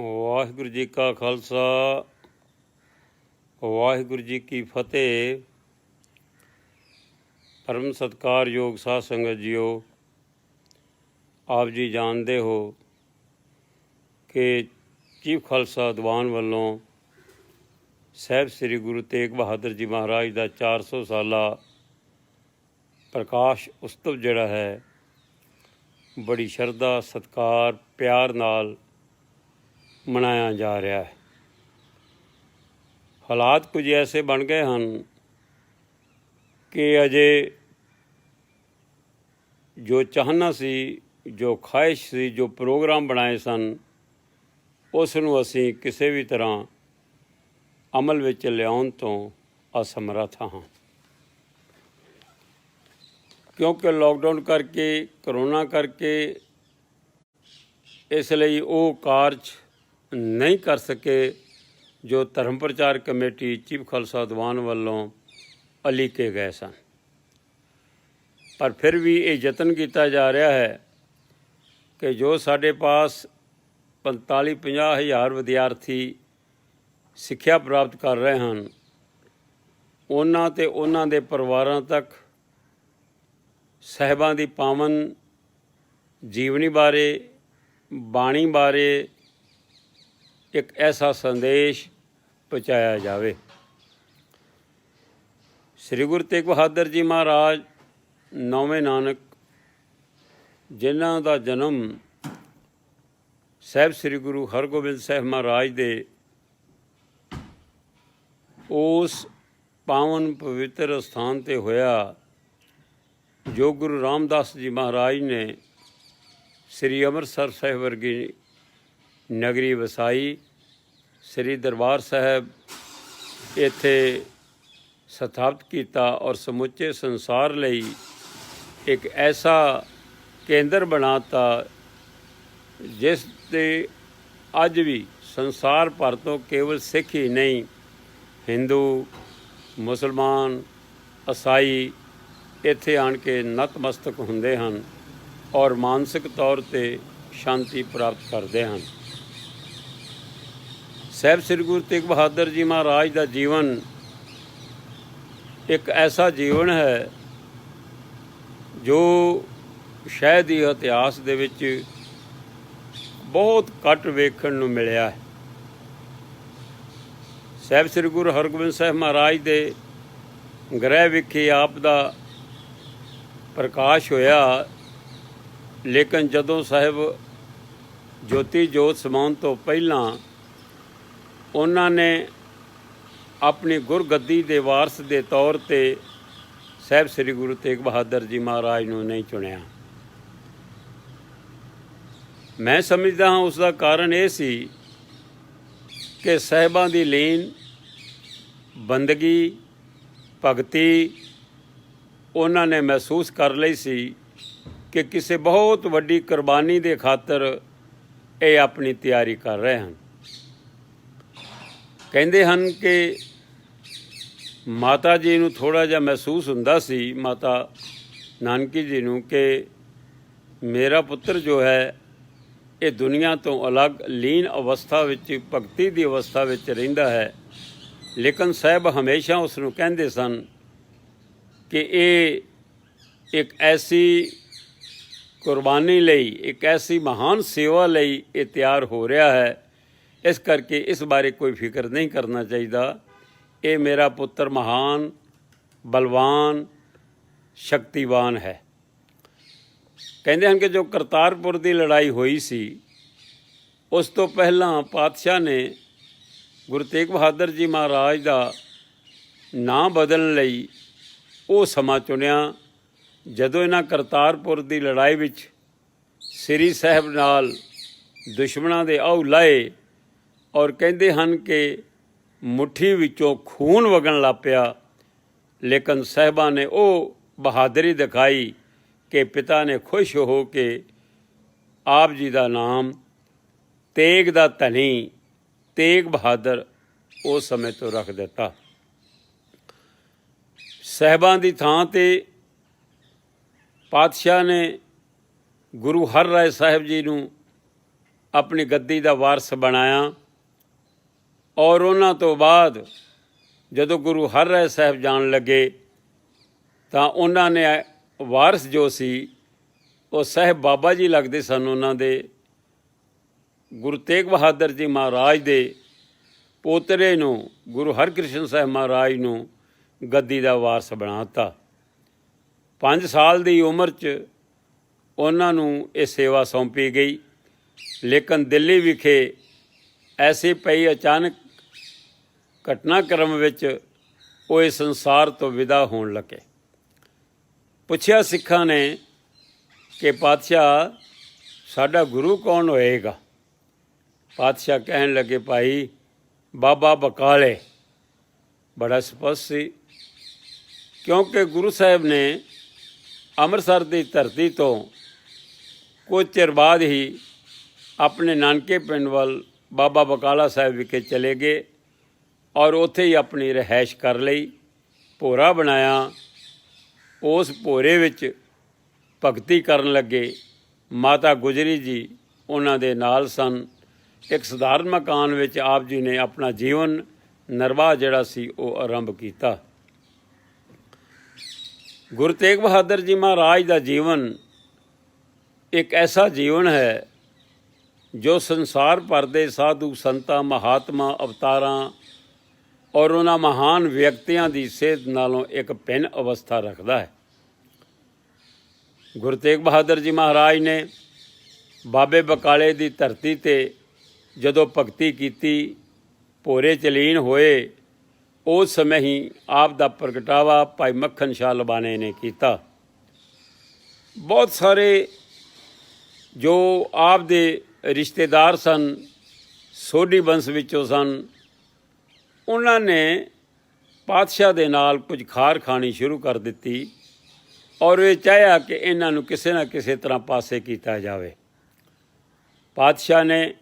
ਵਾਹਿਗੁਰੂ ਜੀ ਕਾ ਖਾਲਸਾ ਵਾਹਿਗੁਰੂ ਜੀ ਕੀ ਫਤਿਹ। ਪਰਮ ਸਤਿਕਾਰਯੋਗ ਸਾਧ ਸੰਗਤ ਜੀਓ, ਆਪ ਜੀ ਜਾਣਦੇ ਹੋ ਕਿ ਚੀਫ ਖਾਲਸਾ ਦੀਵਾਨ ਵੱਲੋਂ ਸਾਹਿਬ ਸ੍ਰੀ ਗੁਰੂ ਤੇਗ ਬਹਾਦਰ ਜੀ ਮਹਾਰਾਜ ਦਾ 400 ਸਾਲਾ ਪ੍ਰਕਾਸ਼ ਉਤਸਵ ਜਿਹੜਾ ਹੈ ਬੜੀ ਸ਼ਰਧਾ ਸਤਿਕਾਰ ਪਿਆਰ ਨਾਲ ਮਨਾਇਆ ਜਾ ਰਿਹਾ ਹੈ। ਹਾਲਾਤ ਕੁਝ ਐਸੇ ਬਣ ਗਏ ਹਨ ਕਿ ਅਜੇ ਜੋ ਚਾਹਨਾ ਸੀ, ਜੋ ਖਾਹਿਸ਼ ਸੀ, ਜੋ ਪ੍ਰੋਗਰਾਮ ਬਣਾਏ ਸਨ, ਉਸ ਨੂੰ ਅਸੀਂ ਕਿਸੇ ਵੀ ਤਰ੍ਹਾਂ ਅਮਲ ਵਿੱਚ ਲਿਆਉਣ ਤੋਂ ਅਸਮਰੱਥ ਹਾਂ, ਕਿਉਂਕਿ ਲੋਕਡਾਊਨ ਕਰਕੇ, ਕਰੋਨਾ ਕਰਕੇ। ਇਸ ਲਈ ਉਹ ਕਾਰਜ ਨਹੀਂ ਕਰ ਸਕੇ ਜੋ ਧਰਮ ਪ੍ਰਚਾਰ ਕਮੇਟੀ ਚੀਫ ਖਾਲਸਾ ਦੀਵਾਨ ਵੱਲੋਂ ਉਲੀਕੇ ਗਏ ਸਨ। ਪਰ ਫਿਰ ਵੀ ਇਹ ਯਤਨ ਕੀਤਾ ਜਾ ਰਿਹਾ ਹੈ ਕਿ ਜੋ ਸਾਡੇ ਪਾਸ 45-50 ਹਜ਼ਾਰ ਵਿਦਿਆਰਥੀ ਸਿੱਖਿਆ ਪ੍ਰਾਪਤ ਕਰ ਰਹੇ ਹਨ, ਉਹਨਾਂ ਤੇ ਉਹਨਾਂ ਦੇ ਪਰਿਵਾਰਾਂ ਤੱਕ ਸਾਹਿਬਾਂ ਦੀ ਪਾਵਨ ਜੀਵਨੀ ਬਾਰੇ, ਬਾਣੀ ਬਾਰੇ ਇੱਕ ਐਸਾ ਸੰਦੇਸ਼ ਪਹੁੰਚਾਇਆ ਜਾਵੇ। ਸ੍ਰੀ ਗੁਰੂ ਤੇਗ ਬਹਾਦਰ ਜੀ ਮਹਾਰਾਜ ਨੌਵੇਂ ਨਾਨਕ, ਜਿਨ੍ਹਾਂ ਦਾ ਜਨਮ ਸਾਹਿਬ ਸ੍ਰੀ ਗੁਰੂ ਹਰਗੋਬਿੰਦ ਸਾਹਿਬ ਮਹਾਰਾਜ ਦੇ ਉਸ ਪਾਵਨ ਪਵਿੱਤਰ ਸਥਾਨ 'ਤੇ ਹੋਇਆ ਜੋ ਗੁਰੂ ਰਾਮਦਾਸ ਜੀ ਮਹਾਰਾਜ ਨੇ ਸ੍ਰੀ ਅੰਮ੍ਰਿਤਸਰ ਸਾਹਿਬ ਵਰਗੀ ਨਗਰੀ ਵਸਾਈ, ਸ੍ਰੀ ਦਰਬਾਰ ਸਾਹਿਬ ਇੱਥੇ ਸਥਾਪਿਤ ਕੀਤਾ ਔਰ ਸਮੁੱਚੇ ਸੰਸਾਰ ਲਈ ਇੱਕ ਐਸਾ ਕੇਂਦਰ ਬਣਾਤਾ ਜਿਸ 'ਤੇ ਅੱਜ ਵੀ ਸੰਸਾਰ ਭਰ ਤੋਂ ਕੇਵਲ ਸਿੱਖ ਹੀ ਨਹੀਂ, ਹਿੰਦੂ, ਮੁਸਲਮਾਨ, ਈਸਾਈ ਇੱਥੇ ਆਣ ਕੇ ਨਤਮਸਤਕ ਹੁੰਦੇ ਹਨ ਔਰ ਮਾਨਸਿਕ ਤੌਰ 'ਤੇ ਸ਼ਾਂਤੀ ਪ੍ਰਾਪਤ ਕਰਦੇ ਹਨ। ਸਾਹਿਬ ਸ੍ਰੀ ਗੁਰੂ ਤੇਗ ਬਹਾਦਰ ਜੀ ਮਹਾਰਾਜ ਦਾ ਜੀਵਨ ਇੱਕ ਐਸਾ ਜੀਵਨ ਹੈ ਜੋ ਸ਼ਾਇਦ ਹੀ ਇਤਿਹਾਸ ਦੇ ਵਿੱਚ ਬਹੁਤ ਘੱਟ ਵੇਖਣ ਨੂੰ ਮਿਲਿਆ ਹੈ। ਸਾਹਿਬ ਸ੍ਰੀ ਗੁਰੂ ਹਰਗੋਬਿੰਦ ਸਾਹਿਬ ਮਹਾਰਾਜ ਦੇ ਗ੍ਰਹਿ ਵਿਖੇ ਆਪ ਦਾ ਪ੍ਰਕਾਸ਼ ਹੋਇਆ, ਲੇਕਿਨ ਜਦੋਂ ਸਾਹਿਬ ਜੋਤੀ ਜੋਤ ਸਮਾਉਣ ਤੋਂ ਪਹਿਲਾਂ ਉਹਨਾਂ ਨੇ ਆਪਣੀ ਗੁਰਗੱਦੀ ਦੇ ਵਾਰਸ ਦੇ ਤੌਰ 'ਤੇ ਸਾਹਿਬ ਸ੍ਰੀ ਗੁਰੂ ਤੇਗ ਬਹਾਦਰ ਜੀ ਮਹਾਰਾਜ ਨੂੰ ਨਹੀਂ ਚੁਣਿਆ। ਮੈਂ ਸਮਝਦਾ ਹਾਂ ਉਸ ਦਾ ਕਾਰਨ ਇਹ ਸੀ ਕਿ ਸਾਹਿਬਾਂ ਦੀ ਲੀਨ ਬੰਦਗੀ, ਭਗਤੀ ਉਹਨਾਂ ਨੇ ਮਹਿਸੂਸ ਕਰ ਲਈ ਸੀ ਕਿ ਕਿਸੇ ਬਹੁਤ ਵੱਡੀ ਕੁਰਬਾਨੀ ਦੇ ਖਾਤਰ ਇਹ ਆਪਣੀ ਤਿਆਰੀ ਕਰ ਰਹੇ ਹਨ। ਕਹਿੰਦੇ ਹਨ ਕਿ ਮਾਤਾ ਜੀ ਨੂੰ ਥੋੜ੍ਹਾ ਜਿਹਾ ਮਹਿਸੂਸ ਹੁੰਦਾ ਸੀ, ਮਾਤਾ ਨਾਨਕੀ ਜੀ ਨੂੰ, ਕਿ ਮੇਰਾ ਪੁੱਤਰ ਜੋ ਹੈ ਇਹ ਦੁਨੀਆ ਤੋਂ ਅਲੱਗ ਲੀਨ ਅਵਸਥਾ ਵਿੱਚ, ਭਗਤੀ ਦੀ ਅਵਸਥਾ ਵਿੱਚ ਰਹਿੰਦਾ ਹੈ। ਲੇਕਿਨ ਸਾਹਿਬ ਹਮੇਸ਼ਾ ਉਸ ਨੂੰ ਕਹਿੰਦੇ ਸਨ ਕਿ ਇਹ ਇੱਕ ਐਸੀ ਕੁਰਬਾਨੀ ਲਈ, ਇੱਕ ਐਸੀ ਮਹਾਨ ਸੇਵਾ ਲਈ ਇਹ ਤਿਆਰ ਹੋ ਰਿਹਾ ਹੈ, ਇਸ ਕਰਕੇ ਇਸ ਬਾਰੇ ਕੋਈ ਫਿਕਰ ਨਹੀਂ ਕਰਨਾ ਚਾਹੀਦਾ। ਇਹ ਮੇਰਾ ਪੁੱਤਰ ਮਹਾਨ, ਬਲਵਾਨ, ਸ਼ਕਤੀਵਾਨ ਹੈ। ਕਹਿੰਦੇ ਹਨ ਕਿ ਜੋ ਕਰਤਾਰਪੁਰ ਦੀ ਲੜਾਈ ਹੋਈ ਸੀ, ਉਸ ਤੋਂ ਪਹਿਲਾਂ ਪਾਤਸ਼ਾਹ ਨੇ ਗੁਰੂ ਤੇਗ ਬਹਾਦਰ ਜੀ ਮਹਾਰਾਜ ਦਾ ਨਾਂ ਬਦਲਣ ਲਈ ਉਹ ਸਮਾਂ ਚੁਣਿਆ ਜਦੋਂ ਇਹਨਾਂ ਕਰਤਾਰਪੁਰ ਦੀ ਲੜਾਈ ਵਿੱਚ ਸ੍ਰੀ ਸਾਹਿਬ ਨਾਲ ਦੁਸ਼ਮਣਾਂ ਦੇ ਆਹੁ ਲਾਏ ਔਰ ਕਹਿੰਦੇ ਹਨ ਕਿ ਮੁੱਠੀ ਵਿੱਚੋਂ ਖੂਨ ਵਗਣ ਲੱਗ ਪਿਆ। ਲੇਕਿਨ ਸਾਹਿਬਾਂ ਨੇ ਉਹ ਬਹਾਦਰੀ ਦਿਖਾਈ ਕਿ ਪਿਤਾ ਨੇ ਖੁਸ਼ ਹੋ ਕੇ ਆਪ ਜੀ ਦਾ ਨਾਮ ਤੇਗ ਦਾ ਧਨੀ, ਤੇਗ ਬਹਾਦਰ ਉਸ ਸਮੇਂ ਤੋਂ ਰੱਖ ਦਿੱਤਾ। ਸਾਹਿਬਾਂ ਦੀ ਥਾਂ 'ਤੇ ਪਾਤਸ਼ਾਹ ਨੇ ਗੁਰੂ ਹਰ ਰਾਏ ਸਾਹਿਬ ਜੀ ਨੂੰ ਆਪਣੀ ਗੱਦੀ ਦਾ ਵਾਰਸ ਬਣਾਇਆ। ਔਰ ਉਹਨਾਂ ਤੋਂ ਬਾਅਦ ਜਦੋਂ ਗੁਰੂ ਹਰਿਰਾਏ ਸਾਹਿਬ ਜਾਣ ਲੱਗੇ ਤਾਂ ਉਹਨਾਂ ਨੇ ਵਾਰਸ ਜੋ ਸੀ ਉਹ ਸਾਹਿਬ ਬਾਬਾ ਜੀ ਲੱਗਦੇ ਸਨ। ਉਹਨਾਂ ਦੇ ਗੁਰੂ ਤੇਗ ਬਹਾਦਰ ਜੀ ਮਹਾਰਾਜ ਦੇ ਪੋਤਰੇ ਨੂੰ, ਗੁਰੂ ਹਰਕ੍ਰਿਸ਼ਨ ਸਾਹਿਬ ਮਹਾਰਾਜ ਨੂੰ ਗੱਦੀ ਦਾ ਵਾਰਸ ਬਣਾ ਦਿੱਤਾ। 5 ਸਾਲ ਦੀ ਉਮਰ 'ਚ ਉਹਨਾਂ ਨੂੰ ਇਹ ਸੇਵਾ ਸੌਂਪੀ ਗਈ। ਲੇਕਿਨ ਦਿੱਲੀ ਵਿਖੇ ਐਸੀ ਪਈ ਅਚਾਨਕ ਘਟਨਾਕ੍ਰਮ ਵਿੱਚ ਉਹ ਇਸ ਸੰਸਾਰ ਤੋਂ ਵਿਦਾ ਹੋਣ ਲੱਗੇ। ਪੁੱਛਿਆ ਸਿੱਖਾਂ ਨੇ ਕਿ ਪਾਤਸ਼ਾਹ ਸਾਡਾ ਗੁਰੂ ਕੌਣ ਹੋਏਗਾ? ਪਾਤਸ਼ਾਹ ਕਹਿਣ ਲੱਗੇ, ਭਾਈ ਬਾਬਾ ਬਕਾਲੇ। ਬੜਾ ਸਪਸ਼ਟ ਸੀ, ਕਿਉਂਕਿ ਗੁਰੂ ਸਾਹਿਬ ਨੇ ਅੰਮ੍ਰਿਤਸਰ ਦੀ ਧਰਤੀ ਤੋਂ ਕੁਝ ਚਿਰ ਬਾਅਦ ਹੀ ਆਪਣੇ ਨਾਨਕੇ ਪਿੰਡ ਵੱਲ ਬਾਬਾ ਬਕਾਲਾ ਸਾਹਿਬ ਵਿਖੇ ਚਲੇ ਗਏ ਔਰ ਉੱਥੇ ਹੀ ਆਪਣੀ ਰਿਹਾਇਸ਼ ਕਰ ਲਈ, ਭੋਰਾ ਬਣਾਇਆ। ਉਸ ਭੋਰੇ ਵਿੱਚ ਭਗਤੀ ਕਰਨ ਲੱਗੇ। ਮਾਤਾ ਗੁਜਰੀ ਜੀ ਉਹਨਾਂ ਦੇ ਨਾਲ ਸਨ। ਇੱਕ ਸਧਾਰਨ ਮਕਾਨ ਵਿੱਚ ਆਪ ਜੀ ਨੇ ਆਪਣਾ ਜੀਵਨ ਨਿਰਵਾਹ ਜਿਹੜਾ ਸੀ ਉਹ ਆਰੰਭ ਕੀਤਾ। ਗੁਰੂ ਤੇਗ ਬਹਾਦਰ ਜੀ ਮਹਾਰਾਜ ਦਾ ਜੀਵਨ ਇੱਕ ਐਸਾ ਜੀਵਨ ਹੈ ਜੋ ਸੰਸਾਰ ਭਰ ਦੇ ਸਾਧੂ ਸੰਤਾਂ, ਮਹਾਤਮਾ, ਅਵਤਾਰਾਂ ਔਰ ਉਹਨਾਂ ਮਹਾਨ ਵਿਅਕਤੀਆਂ ਦੀ ਸਿਹਤ ਨਾਲੋਂ ਇੱਕ ਭਿੰਨ ਅਵਸਥਾ ਰੱਖਦਾ ਹੈ। ਗੁਰੂ ਤੇਗ ਬਹਾਦਰ ਜੀ ਮਹਾਰਾਜ ਨੇ ਬਾਬੇ ਬਕਾਲੇ ਦੀ ਧਰਤੀ 'ਤੇ ਜਦੋਂ ਭਗਤੀ ਕੀਤੀ, ਭੋਰੇ 'ਚ ਲੀਨ ਹੋਏ, ਉਸ ਸਮੇਂ ਹੀ ਆਪ ਦਾ ਪ੍ਰਗਟਾਵਾ ਭਾਈ ਮੱਖਣ ਸ਼ਾਹ ਲਬਾਣੇ ਨੇ ਕੀਤਾ। ਬਹੁਤ ਸਾਰੇ ਜੋ ਆਪ ਦੇ ਰਿਸ਼ਤੇਦਾਰ ਸਨ, ਸੋਢੀ ਵੰਸ਼ ਵਿੱਚੋਂ ਸਨ, ਉਹਨਾਂ ਨੇ ਪਾਤਸ਼ਾਹ ਦੇ ਨਾਲ ਕੁਝ ਖਾਰ ਖਾਣੀ ਸ਼ੁਰੂ ਕਰ ਦਿੱਤੀ ਔਰ ਇਹ ਚਾਹਿਆ ਕਿ ਇਹਨਾਂ ਨੂੰ ਕਿਸੇ ਨਾ ਕਿਸੇ ਤਰ੍ਹਾਂ ਪਾਸੇ ਕੀਤਾ ਜਾਵੇ। ਪਾਤਸ਼ਾਹ ਨੇ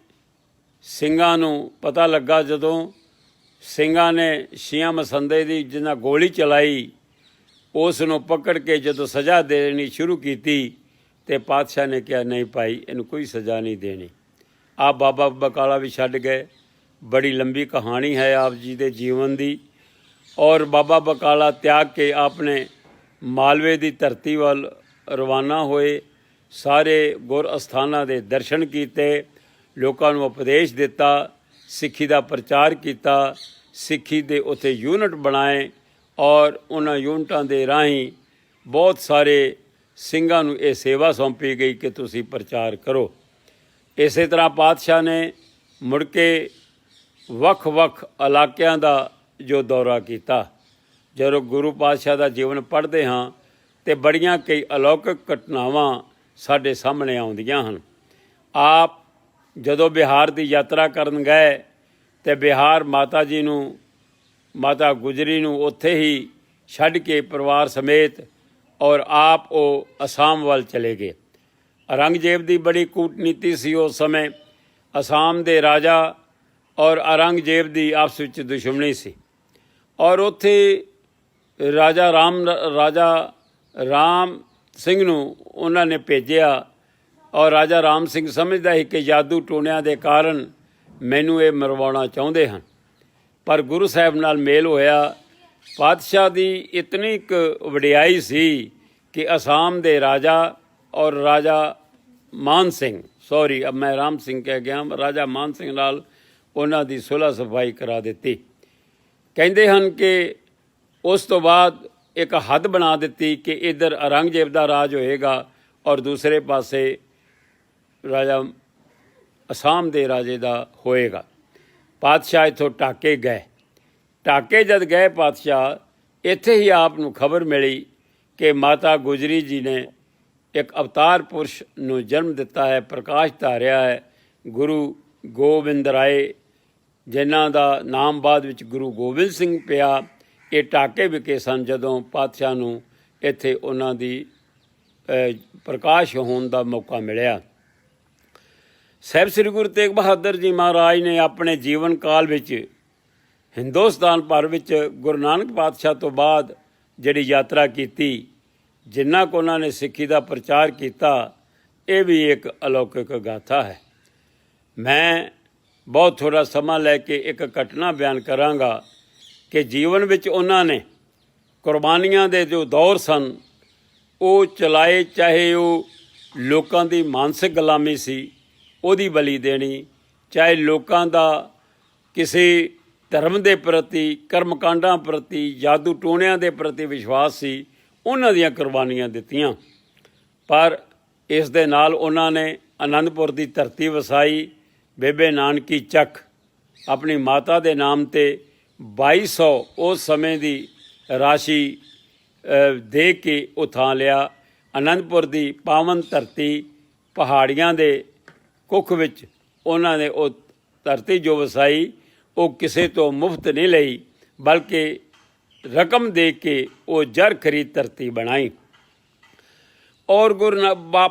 ਸਿੰਘਾਂ ਨੂੰ ਪਤਾ ਲੱਗਾ, ਜਦੋਂ ਸਿੰਘਾਂ ਨੇ ਸ਼ੀਆਂ ਮਸੰਦੇ ਦੀ ਜਿਹਨਾਂ ਗੋਲੀ ਚਲਾਈ ਉਸ ਨੂੰ ਪਕੜ ਕੇ ਜਦੋਂ ਸਜ਼ਾ ਦੇਣੀ ਸ਼ੁਰੂ ਕੀਤੀ ਤੇ ਪਾਤਸ਼ਾਹ ਨੇ ਕਿਹਾ, ਨਹੀਂ ਭਾਈ ਇਹਨੂੰ ਕੋਈ ਸਜ਼ਾ ਨਹੀਂ ਦੇਣੀ। ਆਪ ਬਾਬਾ ਬਕਾਲਾ ਵੀ ਛੱਡ ਗਏ। ਬੜੀ ਲੰਬੀ ਕਹਾਣੀ ਹੈ ਆਪ ਜੀ ਦੇ ਜੀਵਨ ਦੀ। ਔਰ ਬਾਬਾ ਬਕਾਲਾ ਤਿਆਗ ਕੇ ਆਪਣੇ ਮਾਲਵੇ ਦੀ ਧਰਤੀ ਵੱਲ ਰਵਾਨਾ ਹੋਏ। ਸਾਰੇ ਗੁਰ ਅਸਥਾਨਾਂ ਦੇ ਦਰਸ਼ਨ ਕੀਤੇ, ਲੋਕਾਂ ਨੂੰ ਉਪਦੇਸ਼ ਦਿੱਤਾ, ਸਿੱਖੀ ਦਾ ਪ੍ਰਚਾਰ ਕੀਤਾ, ਸਿੱਖੀ ਦੇ ਉੱਥੇ ਯੂਨਿਟ ਬਣਾਏ ਔਰ ਉਹਨਾਂ ਯੂਨਿਟਾਂ ਦੇ ਰਾਹੀਂ ਬਹੁਤ ਸਾਰੇ ਸਿੰਘਾਂ ਨੂੰ ਇਹ ਸੇਵਾ ਸੌਂਪੀ ਗਈ ਕਿ ਤੁਸੀਂ ਪ੍ਰਚਾਰ ਕਰੋ। ਇਸੇ ਤਰ੍ਹਾਂ ਪਾਤਸ਼ਾਹ ਨੇ ਮੁੜ ਕੇ ਵੱਖ-ਵੱਖ ਇਲਾਕਿਆਂ ਦਾ ਜੋ ਦੌਰਾ ਕੀਤਾ। ਜਦੋਂ ਗੁਰੂ ਪਾਤਸ਼ਾਹ ਦਾ ਜੀਵਨ ਪੜ੍ਹਦੇ ਹਾਂ ਤੇ ਬੜੀਆਂ ਕਈ ਅਲੌਕਿਕ ਘਟਨਾਵਾਂ ਸਾਡੇ ਸਾਹਮਣੇ ਆਉਂਦੀਆਂ ਹਨ। ਆਪ ਜਦੋਂ ਬਿਹਾਰ ਦੀ ਯਾਤਰਾ ਕਰਨ ਗਏ ਤੇ ਬਿਹਾਰ ਮਾਤਾ ਜੀ ਨੂੰ, ਮਾਤਾ ਗੁਜਰੀ ਨੂੰ ਉੱਥੇ ਹੀ ਛੱਡ ਕੇ ਪਰਿਵਾਰ ਸਮੇਤ ਔਰ ਆਪ ਉਹ ਅਸਾਮ ਵੱਲ ਚਲੇ ਗਏ। ਔਰੰਗਜ਼ੇਬ ਦੀ ਬੜੀ ਕੂਟਨੀਤੀ ਸੀ ਉਸ ਸਮੇਂ। ਅਸਾਮ ਦੇ ਰਾਜਾ ਔਰ ਔਰੰਗਜ਼ੇਬ ਦੀ ਆਪਸ ਵਿੱਚ ਦੁਸ਼ਮਣੀ ਸੀ ਔਰ ਉੱਥੇ ਰਾਜਾ ਰਾਮ ਸਿੰਘ ਨੂੰ ਉਹਨਾਂ ਨੇ ਭੇਜਿਆ ਔਰ ਰਾਜਾ ਰਾਮ ਸਿੰਘ ਸਮਝਦਾ ਸੀ ਕਿ ਜਾਦੂ ਟੂਣਿਆਂ ਦੇ ਕਾਰਨ ਮੈਨੂੰ ਇਹ ਮਰਵਾਉਣਾ ਚਾਹੁੰਦੇ ਹਨ। ਪਰ ਗੁਰੂ ਸਾਹਿਬ ਨਾਲ ਮੇਲ ਹੋਇਆ। ਪਾਤਸ਼ਾਹ ਦੀ ਇਤਨੀ ਇੱਕ ਵਡਿਆਈ ਸੀ ਕਿ ਅਸਾਮ ਦੇ ਰਾਜਾ ਔਰ ਰਾਜਾ ਮਾਨ ਸਿੰਘ, ਅਬ ਮੈਂ ਰਾਮ ਸਿੰਘ ਕਹਿ ਗਿਆ, ਰਾਜਾ ਮਾਨ ਸਿੰਘ ਨਾਲ ਉਹਨਾਂ ਦੀ ਸੁਲ੍ਹਾ ਸਫਾਈ ਕਰਾ ਦਿੱਤੀ। ਕਹਿੰਦੇ ਹਨ ਕਿ ਉਸ ਤੋਂ ਬਾਅਦ ਇੱਕ ਹੱਦ ਬਣਾ ਦਿੱਤੀ ਕਿ ਇੱਧਰ ਔਰੰਗਜ਼ੇਬ ਦਾ ਰਾਜ ਹੋਏਗਾ ਔਰ ਦੂਸਰੇ ਪਾਸੇ ਰਾਜਾ ਅਸਾਮ ਦੇ ਰਾਜੇ ਦਾ ਹੋਏਗਾ। ਪਾਤਸ਼ਾਹ ਇੱਥੋਂ ਢਾਕੇ ਗਏ। ਢਾਕੇ ਜਦ ਗਏ ਪਾਤਸ਼ਾਹ, ਇੱਥੇ ਹੀ ਆਪ ਨੂੰ ਖਬਰ ਮਿਲੀ ਕਿ ਮਾਤਾ ਗੁਜਰੀ ਜੀ ਨੇ ਇੱਕ ਅਵਤਾਰ ਪੁਰਸ਼ ਨੂੰ ਜਨਮ ਦਿੱਤਾ ਹੈ, ਪ੍ਰਕਾਸ਼ ਧਾਰਿਆ ਹੈ, ਗੁਰੂ ਗੋਬਿੰਦ ਰਾਏ, ਜਿਨ੍ਹਾਂ ਦਾ ਨਾਮ ਬਾਅਦ ਵਿੱਚ ਗੁਰੂ ਗੋਬਿੰਦ ਸਿੰਘ ਪਿਆ। ਇਹ ਢਾਕੇ ਵਿਖੇ ਸਨ ਜਦੋਂ ਪਾਤਸ਼ਾਹ ਨੂੰ ਇੱਥੇ ਉਹਨਾਂ ਦੀ ਪ੍ਰਕਾਸ਼ ਹੋਣ ਦਾ ਮੌਕਾ ਮਿਲਿਆ। ਸਾਹਿਬ ਸ੍ਰੀ ਗੁਰੂ ਤੇਗ ਬਹਾਦਰ ਜੀ ਮਹਾਰਾਜ ਨੇ ਆਪਣੇ ਜੀਵਨ ਕਾਲ ਵਿੱਚ ਹਿੰਦੁਸਤਾਨ ਭਰ ਵਿੱਚ ਗੁਰੂ ਨਾਨਕ ਪਾਤਸ਼ਾਹ ਤੋਂ ਬਾਅਦ ਜਿਹੜੀ ਯਾਤਰਾ ਕੀਤੀ, ਜਿੰਨਾ ਕੁ ਉਹਨਾਂ ਨੇ ਸਿੱਖੀ ਦਾ ਪ੍ਰਚਾਰ ਕੀਤਾ, ਇਹ ਵੀ ਇੱਕ ਅਲੌਕਿਕ ਗਾਥਾ ਹੈ। ਮੈਂ ਬਹੁਤ ਥੋੜ੍ਹਾ ਸਮਾਂ ਲੈ ਕੇ ਇੱਕ ਘਟਨਾ ਬਿਆਨ ਕਰਾਂਗਾ ਕਿ ਜੀਵਨ ਵਿੱਚ ਉਹਨਾਂ ਨੇ ਕੁਰਬਾਨੀਆਂ ਦੇ ਜੋ ਦੌਰ ਸਨ ਉਹ ਚਲਾਏ, ਚਾਹੇ ਉਹ ਲੋਕਾਂ ਦੀ ਮਾਨਸਿਕ ਗੁਲਾਮੀ ਸੀ ਉਹਦੀ ਬਲੀ ਦੇਣੀ, ਚਾਹੇ ਲੋਕਾਂ ਦਾ ਕਿਸੇ ਧਰਮ ਦੇ ਪ੍ਰਤੀ, ਕਰਮਕਾਂਡਾਂ ਪ੍ਰਤੀ, ਜਾਦੂ ਟੂਣਿਆਂ ਦੇ ਪ੍ਰਤੀ ਵਿਸ਼ਵਾਸ ਸੀ, ਉਹਨਾਂ ਦੀਆਂ ਕੁਰਬਾਨੀਆਂ ਦਿੱਤੀਆਂ। ਪਰ ਇਸ ਦੇ ਨਾਲ ਉਹਨਾਂ ਨੇ ਆਨੰਦਪੁਰ ਦੀ ਧਰਤੀ ਵਸਾਈ। ਬੇਬੇ ਨਾਨਕੀ ਚੱਕ ਆਪਣੀ ਮਾਤਾ ਦੇ ਨਾਮ 'ਤੇ 2200 ਉਸ ਸਮੇਂ ਦੀ ਰਾਸ਼ੀ ਦੇ ਕੇ ਉਹ ਥਾਂ ਲਿਆ। ਆਨੰਦਪੁਰ ਦੀ ਪਾਵਨ ਧਰਤੀ, ਪਹਾੜੀਆਂ ਦੇ ਕੁੱਖ ਵਿੱਚ ਉਹਨਾਂ ਨੇ ਉਹ ਧਰਤੀ ਜੋ ਵਸਾਈ, ਉਹ ਕਿਸੇ ਤੋਂ ਮੁਫਤ ਨਹੀਂ ਲਈ, ਬਲਕਿ ਰਕਮ ਦੇ ਕੇ ਉਹ ਜਰ ਖਰੀਦ ਧਰਤੀ ਬਣਾਈ। ਔਰ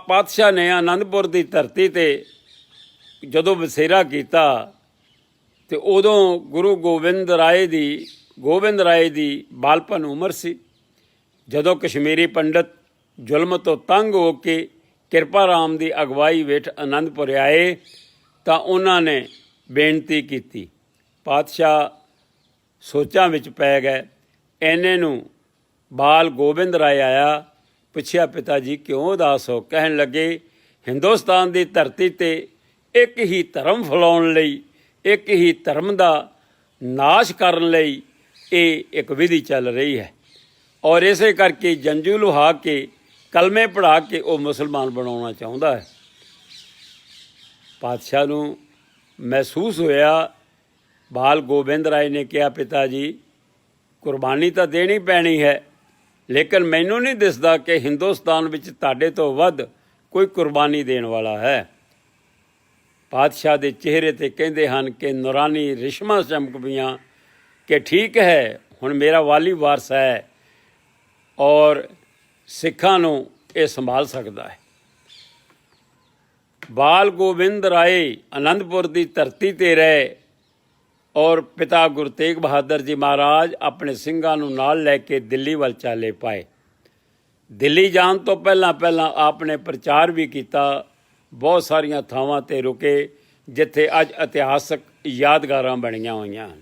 ਪਾਤਸ਼ਾਹ ਨੇ ਆਨੰਦਪੁਰ ਦੀ ਧਰਤੀ 'ਤੇ ਜਦੋਂ ਬਸੇਰਾ ਕੀਤਾ ਤੇ ਉਦੋਂ ਗੁਰੂ ਗੋਬਿੰਦ ਰਾਏ ਦੀ ਬਾਲਪਨ ਉਮਰ ਸੀ। ਜਦੋਂ ਕਸ਼ਮੀਰੀ ਪੰਡਤ ਜ਼ੁਲਮ ਤੋਂ ਤੰਗ ਹੋ ਕੇ ਕਿਰਪਾ ਰਾਮ ਦੀ ਅਗਵਾਈ ਹੇਠ ਆਨੰਦਪੁਰ ਆਏ ਤਾਂ ਉਹਨਾਂ ਨੇ ਬੇਨਤੀ ਕੀਤੀ। ਪਾਤਸ਼ਾਹ ਸੋਚਾਂ ਵਿੱਚ ਪੈ ਗਏ। ਐਨੇ ਨੂੰ ਬਾਲ ਗੋਬਿੰਦ ਰਾਏ ਆਇਆ। ਪੁੱਛਿਆ, ਪਿਤਾ ਜੀ ਕਿਉਂ ਉਦਾਸ ਹੋ? ਕਹਿਣ ਲੱਗੇ, ਹਿੰਦੁਸਤਾਨ ਦੀ ਧਰਤੀ 'ਤੇ ਇੱਕ ਹੀ ਧਰਮ ਫੈਲਾਉਣ ਲਈ, ਇੱਕ ਹੀ ਧਰਮ ਦਾ ਨਾਸ਼ ਕਰਨ ਲਈ ਇਹ ਇੱਕ ਵਿਧੀ ਚੱਲ ਰਹੀ ਹੈ ਔਰ ਇਸੇ ਕਰਕੇ ਜੰਜੂ ਲੁਹਾ ਕੇ, ਕਲਮੇ ਪੜ੍ਹਾ ਕੇ ਉਹ ਮੁਸਲਮਾਨ ਬਣਾਉਣਾ ਚਾਹੁੰਦਾ ਹੈ। ਪਾਤਸ਼ਾਹ ਨੂੰ ਮਹਿਸੂਸ ਹੋਇਆ। ਬਾਲ ਗੋਬਿੰਦ ਰਾਏ ਨੇ ਕਿਹਾ, ਪਿਤਾ ਜੀ ਕੁਰਬਾਨੀ ਤਾਂ ਦੇਣੀ ਪੈਣੀ ਹੈ, ਲੇਕਿਨ ਮੈਨੂੰ ਨਹੀਂ ਦਿਸਦਾ ਕਿ ਹਿੰਦੁਸਤਾਨ ਵਿੱਚ ਤੁਹਾਡੇ ਤੋਂ ਵੱਧ ਕੋਈ ਕੁਰਬਾਨੀ ਦੇਣ ਵਾਲਾ ਹੈ। ਪਾਤਸ਼ਾਹ ਦੇ ਚਿਹਰੇ 'ਤੇ ਕਹਿੰਦੇ ਹਨ ਕਿ ਨੂਰਾਨੀ ਰਿਸ਼ਮਾਂ ਚਮਕ ਪਈਆਂ ਕਿ ਠੀਕ ਹੈ, ਹੁਣ ਮੇਰਾ ਵਾਲੀ ਵਾਰਸ ਹੈ ਔਰ ਸਿੱਖਾਂ ਨੂੰ ਇਹ ਸੰਭਾਲ ਸਕਦਾ ਹੈ। ਬਾਲ ਗੋਬਿੰਦ ਰਾਏ ਆਨੰਦਪੁਰ ਦੀ ਧਰਤੀ 'ਤੇ ਰਹੇ ਔਰ ਪਿਤਾ ਗੁਰੂ ਤੇਗ ਬਹਾਦਰ ਜੀ ਮਹਾਰਾਜ ਆਪਣੇ ਸਿੰਘਾਂ ਨੂੰ ਨਾਲ ਲੈ ਕੇ ਦਿੱਲੀ ਵੱਲ ਚਾਲੇ ਪਾਏ। ਦਿੱਲੀ ਜਾਣ ਤੋਂ ਪਹਿਲਾਂ ਆਪ ਨੇ ਪ੍ਰਚਾਰ ਵੀ ਕੀਤਾ। ਬਹੁਤ ਸਾਰੀਆਂ ਥਾਵਾਂ 'ਤੇ ਰੁਕੇ ਜਿੱਥੇ ਅੱਜ ਇਤਿਹਾਸਕ ਯਾਦਗਾਰਾਂ ਬਣੀਆਂ ਹੋਈਆਂ ਹਨ।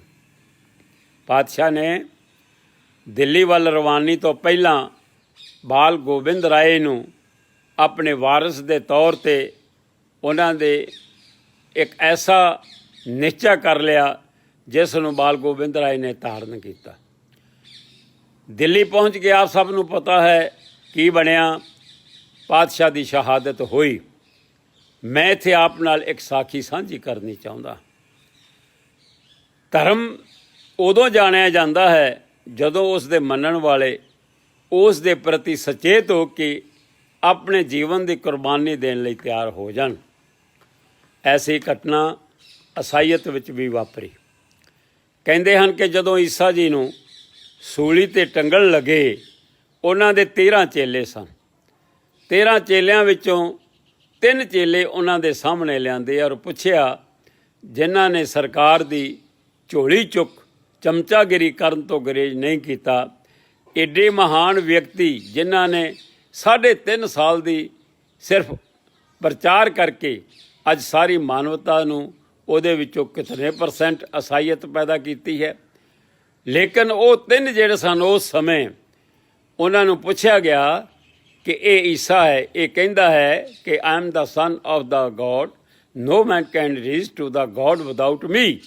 ਪਾਤਸ਼ਾਹ ਨੇ ਦਿੱਲੀ ਵੱਲ ਰਵਾਨੀ ਤੋਂ ਪਹਿਲਾਂ ਬਾਲ ਗੋਬਿੰਦ ਰਾਏ ਨੂੰ ਆਪਣੇ ਵਾਰਿਸ ਦੇ ਤੌਰ 'ਤੇ ਉਹਨਾਂ ਦੇ ਇੱਕ ਐਸਾ ਨਿਸ਼ਚਾ ਕਰ ਲਿਆ ਜਿਸ ਨੂੰ ਬਾਲ ਗੋਬਿੰਦ ਰਾਏ ਨੇ ਧਾਰਨ ਕੀਤਾ। ਦਿੱਲੀ ਪਹੁੰਚ ਕੇ ਆਪ ਸਭ ਨੂੰ ਪਤਾ ਹੈ ਕੀ ਬਣਿਆ। ਪਾਤਸ਼ਾਹ ਦੀ ਸ਼ਹਾਦਤ ਹੋਈ। ਮੈਂ ਇੱਥੇ ਆਪ ਨਾਲ ਇੱਕ ਸਾਖੀ ਸਾਂਝੀ ਕਰਨੀ ਚਾਹੁੰਦਾ। ਧਰਮ ਉਦੋਂ ਜਾਣਿਆ ਜਾਂਦਾ ਹੈ ਜਦੋਂ ਉਸ ਦੇ ਮੰਨਣ ਵਾਲੇ ਉਸ ਦੇ ਪ੍ਰਤੀ ਸੁਚੇਤ ਹੋ ਕੇ ਆਪਣੇ ਜੀਵਨ ਦੀ ਕੁਰਬਾਨੀ ਦੇਣ ਲਈ ਤਿਆਰ ਹੋ ਜਾਣ। ਐਸੀ ਘਟਨਾ ਈਸਾਈਅਤ ਵਿੱਚ ਵੀ ਵਾਪਰੀ। ਕਹਿੰਦੇ ਹਨ ਕਿ ਜਦੋਂ ਈਸਾ ਜੀ ਨੂੰ ਸੂਲੀ 'ਤੇ ਟੰਗਣ ਲੱਗੇ, ਉਹਨਾਂ ਦੇ 13 ਚੇਲੇ ਸਨ। 13 ਚੇਲਿਆਂ ਵਿੱਚੋਂ 3 ਚੇਲੇ ਉਹਨਾਂ ਦੇ ਸਾਹਮਣੇ ਲਿਆਂਦੇ ਔਰ ਪੁੱਛਿਆ, ਜਿਨ੍ਹਾਂ ਨੇ ਸਰਕਾਰ ਦੀ ਝੋਲੀ ਚੁੱਕ ਚਮਚਾਗਿਰੀ ਕਰਨ ਤੋਂ ਗੁਰੇਜ਼ ਨਹੀਂ ਕੀਤਾ, ਏਡੇ ਮਹਾਨ ਵਿਅਕਤੀ ਜਿਨ੍ਹਾਂ ਨੇ 3.5 ਸਾਲ ਦੀ ਸਿਰਫ ਪ੍ਰਚਾਰ ਕਰਕੇ ਅੱਜ ਸਾਰੀ ਮਾਨਵਤਾ ਨੂੰ ਉਹਦੇ ਵਿੱਚੋਂ ਕਿਤਨੇ % ਈਸਾਈਅਤ ਪੈਦਾ ਕੀਤੀ ਹੈ। ਲੇਕਿਨ ਉਹ 3 ਜਿਹੜੇ ਸਨ ਉਸ ਸਮੇਂ, ਉਹਨਾਂ ਨੂੰ ਪੁੱਛਿਆ ਗਿਆ ਕਿ ਇਹ ਈਸਾ ਹੈ, ਇਹ ਕਹਿੰਦਾ ਹੈ ਕਿ I am the son of the God, no man can reach to the God without me.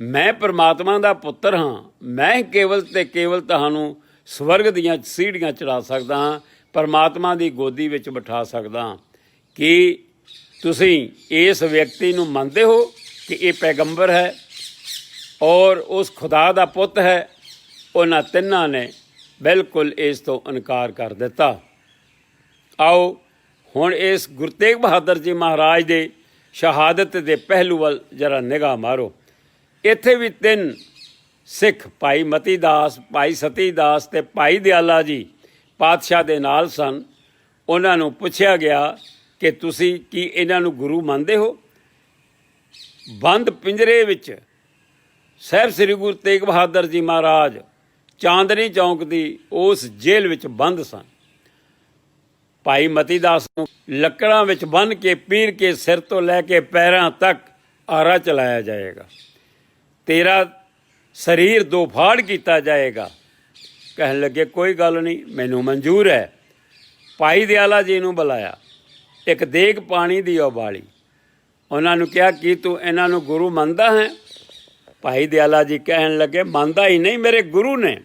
ਮੈਂ ਪਰਮਾਤਮਾ ਦਾ ਪੁੱਤਰ ਹਾਂ, ਮੈਂ ਕੇਵਲ ਤੇ ਕੇਵਲ ਤੁਹਾਨੂੰ ਸਵਰਗ ਦੀਆਂ ਸੀੜੀਆਂ ਚੜ੍ਹਾ ਸਕਦਾ ਹਾਂ, ਪਰਮਾਤਮਾ ਦੀ ਗੋਦੀ ਵਿੱਚ ਬਿਠਾ ਸਕਦਾ ਹਾਂ। ਕੀ ਤੁਸੀਂ ਇਸ ਵਿਅਕਤੀ ਨੂੰ ਮੰਨਦੇ ਹੋ ਕਿ ਇਹ ਪੈਗੰਬਰ ਹੈ ਔਰ ਉਸ ਖੁਦਾ ਦਾ ਪੁੱਤ ਹੈ? ਉਹਨਾਂ ਤਿੰਨਾਂ ਨੇ ਬਿਲਕੁਲ ਇਸ ਤੋਂ ਇਨਕਾਰ ਕਰ ਦਿੱਤਾ। ਆਓ ਹੁਣ ਇਸ ਗੁਰੂ ਤੇਗ ਬਹਾਦਰ ਜੀ ਮਹਾਰਾਜ ਦੇ ਸ਼ਹਾਦਤ ਦੇ ਪਹਿਲੂ ਵੱਲ ਜਰਾ ਨਿਗਾਹ ਮਾਰੋ। ਇੱਥੇ ਵੀ 3 ਸਿੱਖ, ਭਾਈ ਮਤੀ ਦਾਸ, ਭਾਈ ਸਤੀ ਦਾਸ ਅਤੇ ਭਾਈ ਦਿਆਲਾ ਜੀ ਪਾਤਸ਼ਾਹ ਦੇ ਨਾਲ ਸਨ। ਉਹਨਾਂ ਨੂੰ ਪੁੱਛਿਆ ਗਿਆ ਕਿ ਤੁਸੀਂ ਕੀ ਇਹਨਾਂ ਨੂੰ ਗੁਰੂ ਮੰਨਦੇ ਹੋ? ਬੰਦ ਪਿੰਜਰੇ ਵਿੱਚ ਸਾਹਿਬ ਸ੍ਰੀ ਗੁਰੂ ਤੇਗ ਬਹਾਦਰ ਜੀ ਮਹਾਰਾਜ ਚਾਂਦਨੀ ਚੌਂਕ ਦੀ ਉਸ ਜੇਲ੍ਹ ਵਿੱਚ ਬੰਦ ਸਨ। ਭਾਈ ਮਤੀ ਦਾਸ ਨੂੰ ਲੱਕੜਾਂ ਵਿੱਚ ਬੰਨ੍ਹ ਕੇ ਪੀਰ ਕੇ ਸਿਰ ਤੋਂ ਲੈ ਕੇ ਪੈਰਾਂ ਤੱਕ ਆਰਾ ਚਲਾਇਆ ਜਾਏਗਾ, ਤੇਰਾ ਸਰੀਰ ਦੋ ਫਾੜ ਕੀਤਾ ਜਾਏਗਾ। ਕਹਿਣ ਲੱਗੇ ਕੋਈ ਗੱਲ ਨਹੀਂ, ਮੈਨੂੰ ਮਨਜ਼ੂਰ ਹੈ। ਭਾਈ ਦਿਆਲਾ ਜੀ ਨੂੰ ਬੁਲਾਇਆ, ਇੱਕ ਦੇਗ ਪਾਣੀ ਦੀ ਉਬਾਲੀ, ਉਹਨਾਂ ਨੂੰ ਕਿਹਾ ਕਿ ਤੂੰ ਇਹਨਾਂ ਨੂੰ ਗੁਰੂ ਮੰਨਦਾ ਹੈ? ਭਾਈ ਦਿਆਲਾ ਜੀ ਕਹਿਣ ਲੱਗੇ ਮੰਨਦਾ ਹੀ ਨਹੀਂ, ਮੇਰੇ ਗੁਰੂ ਨੇ,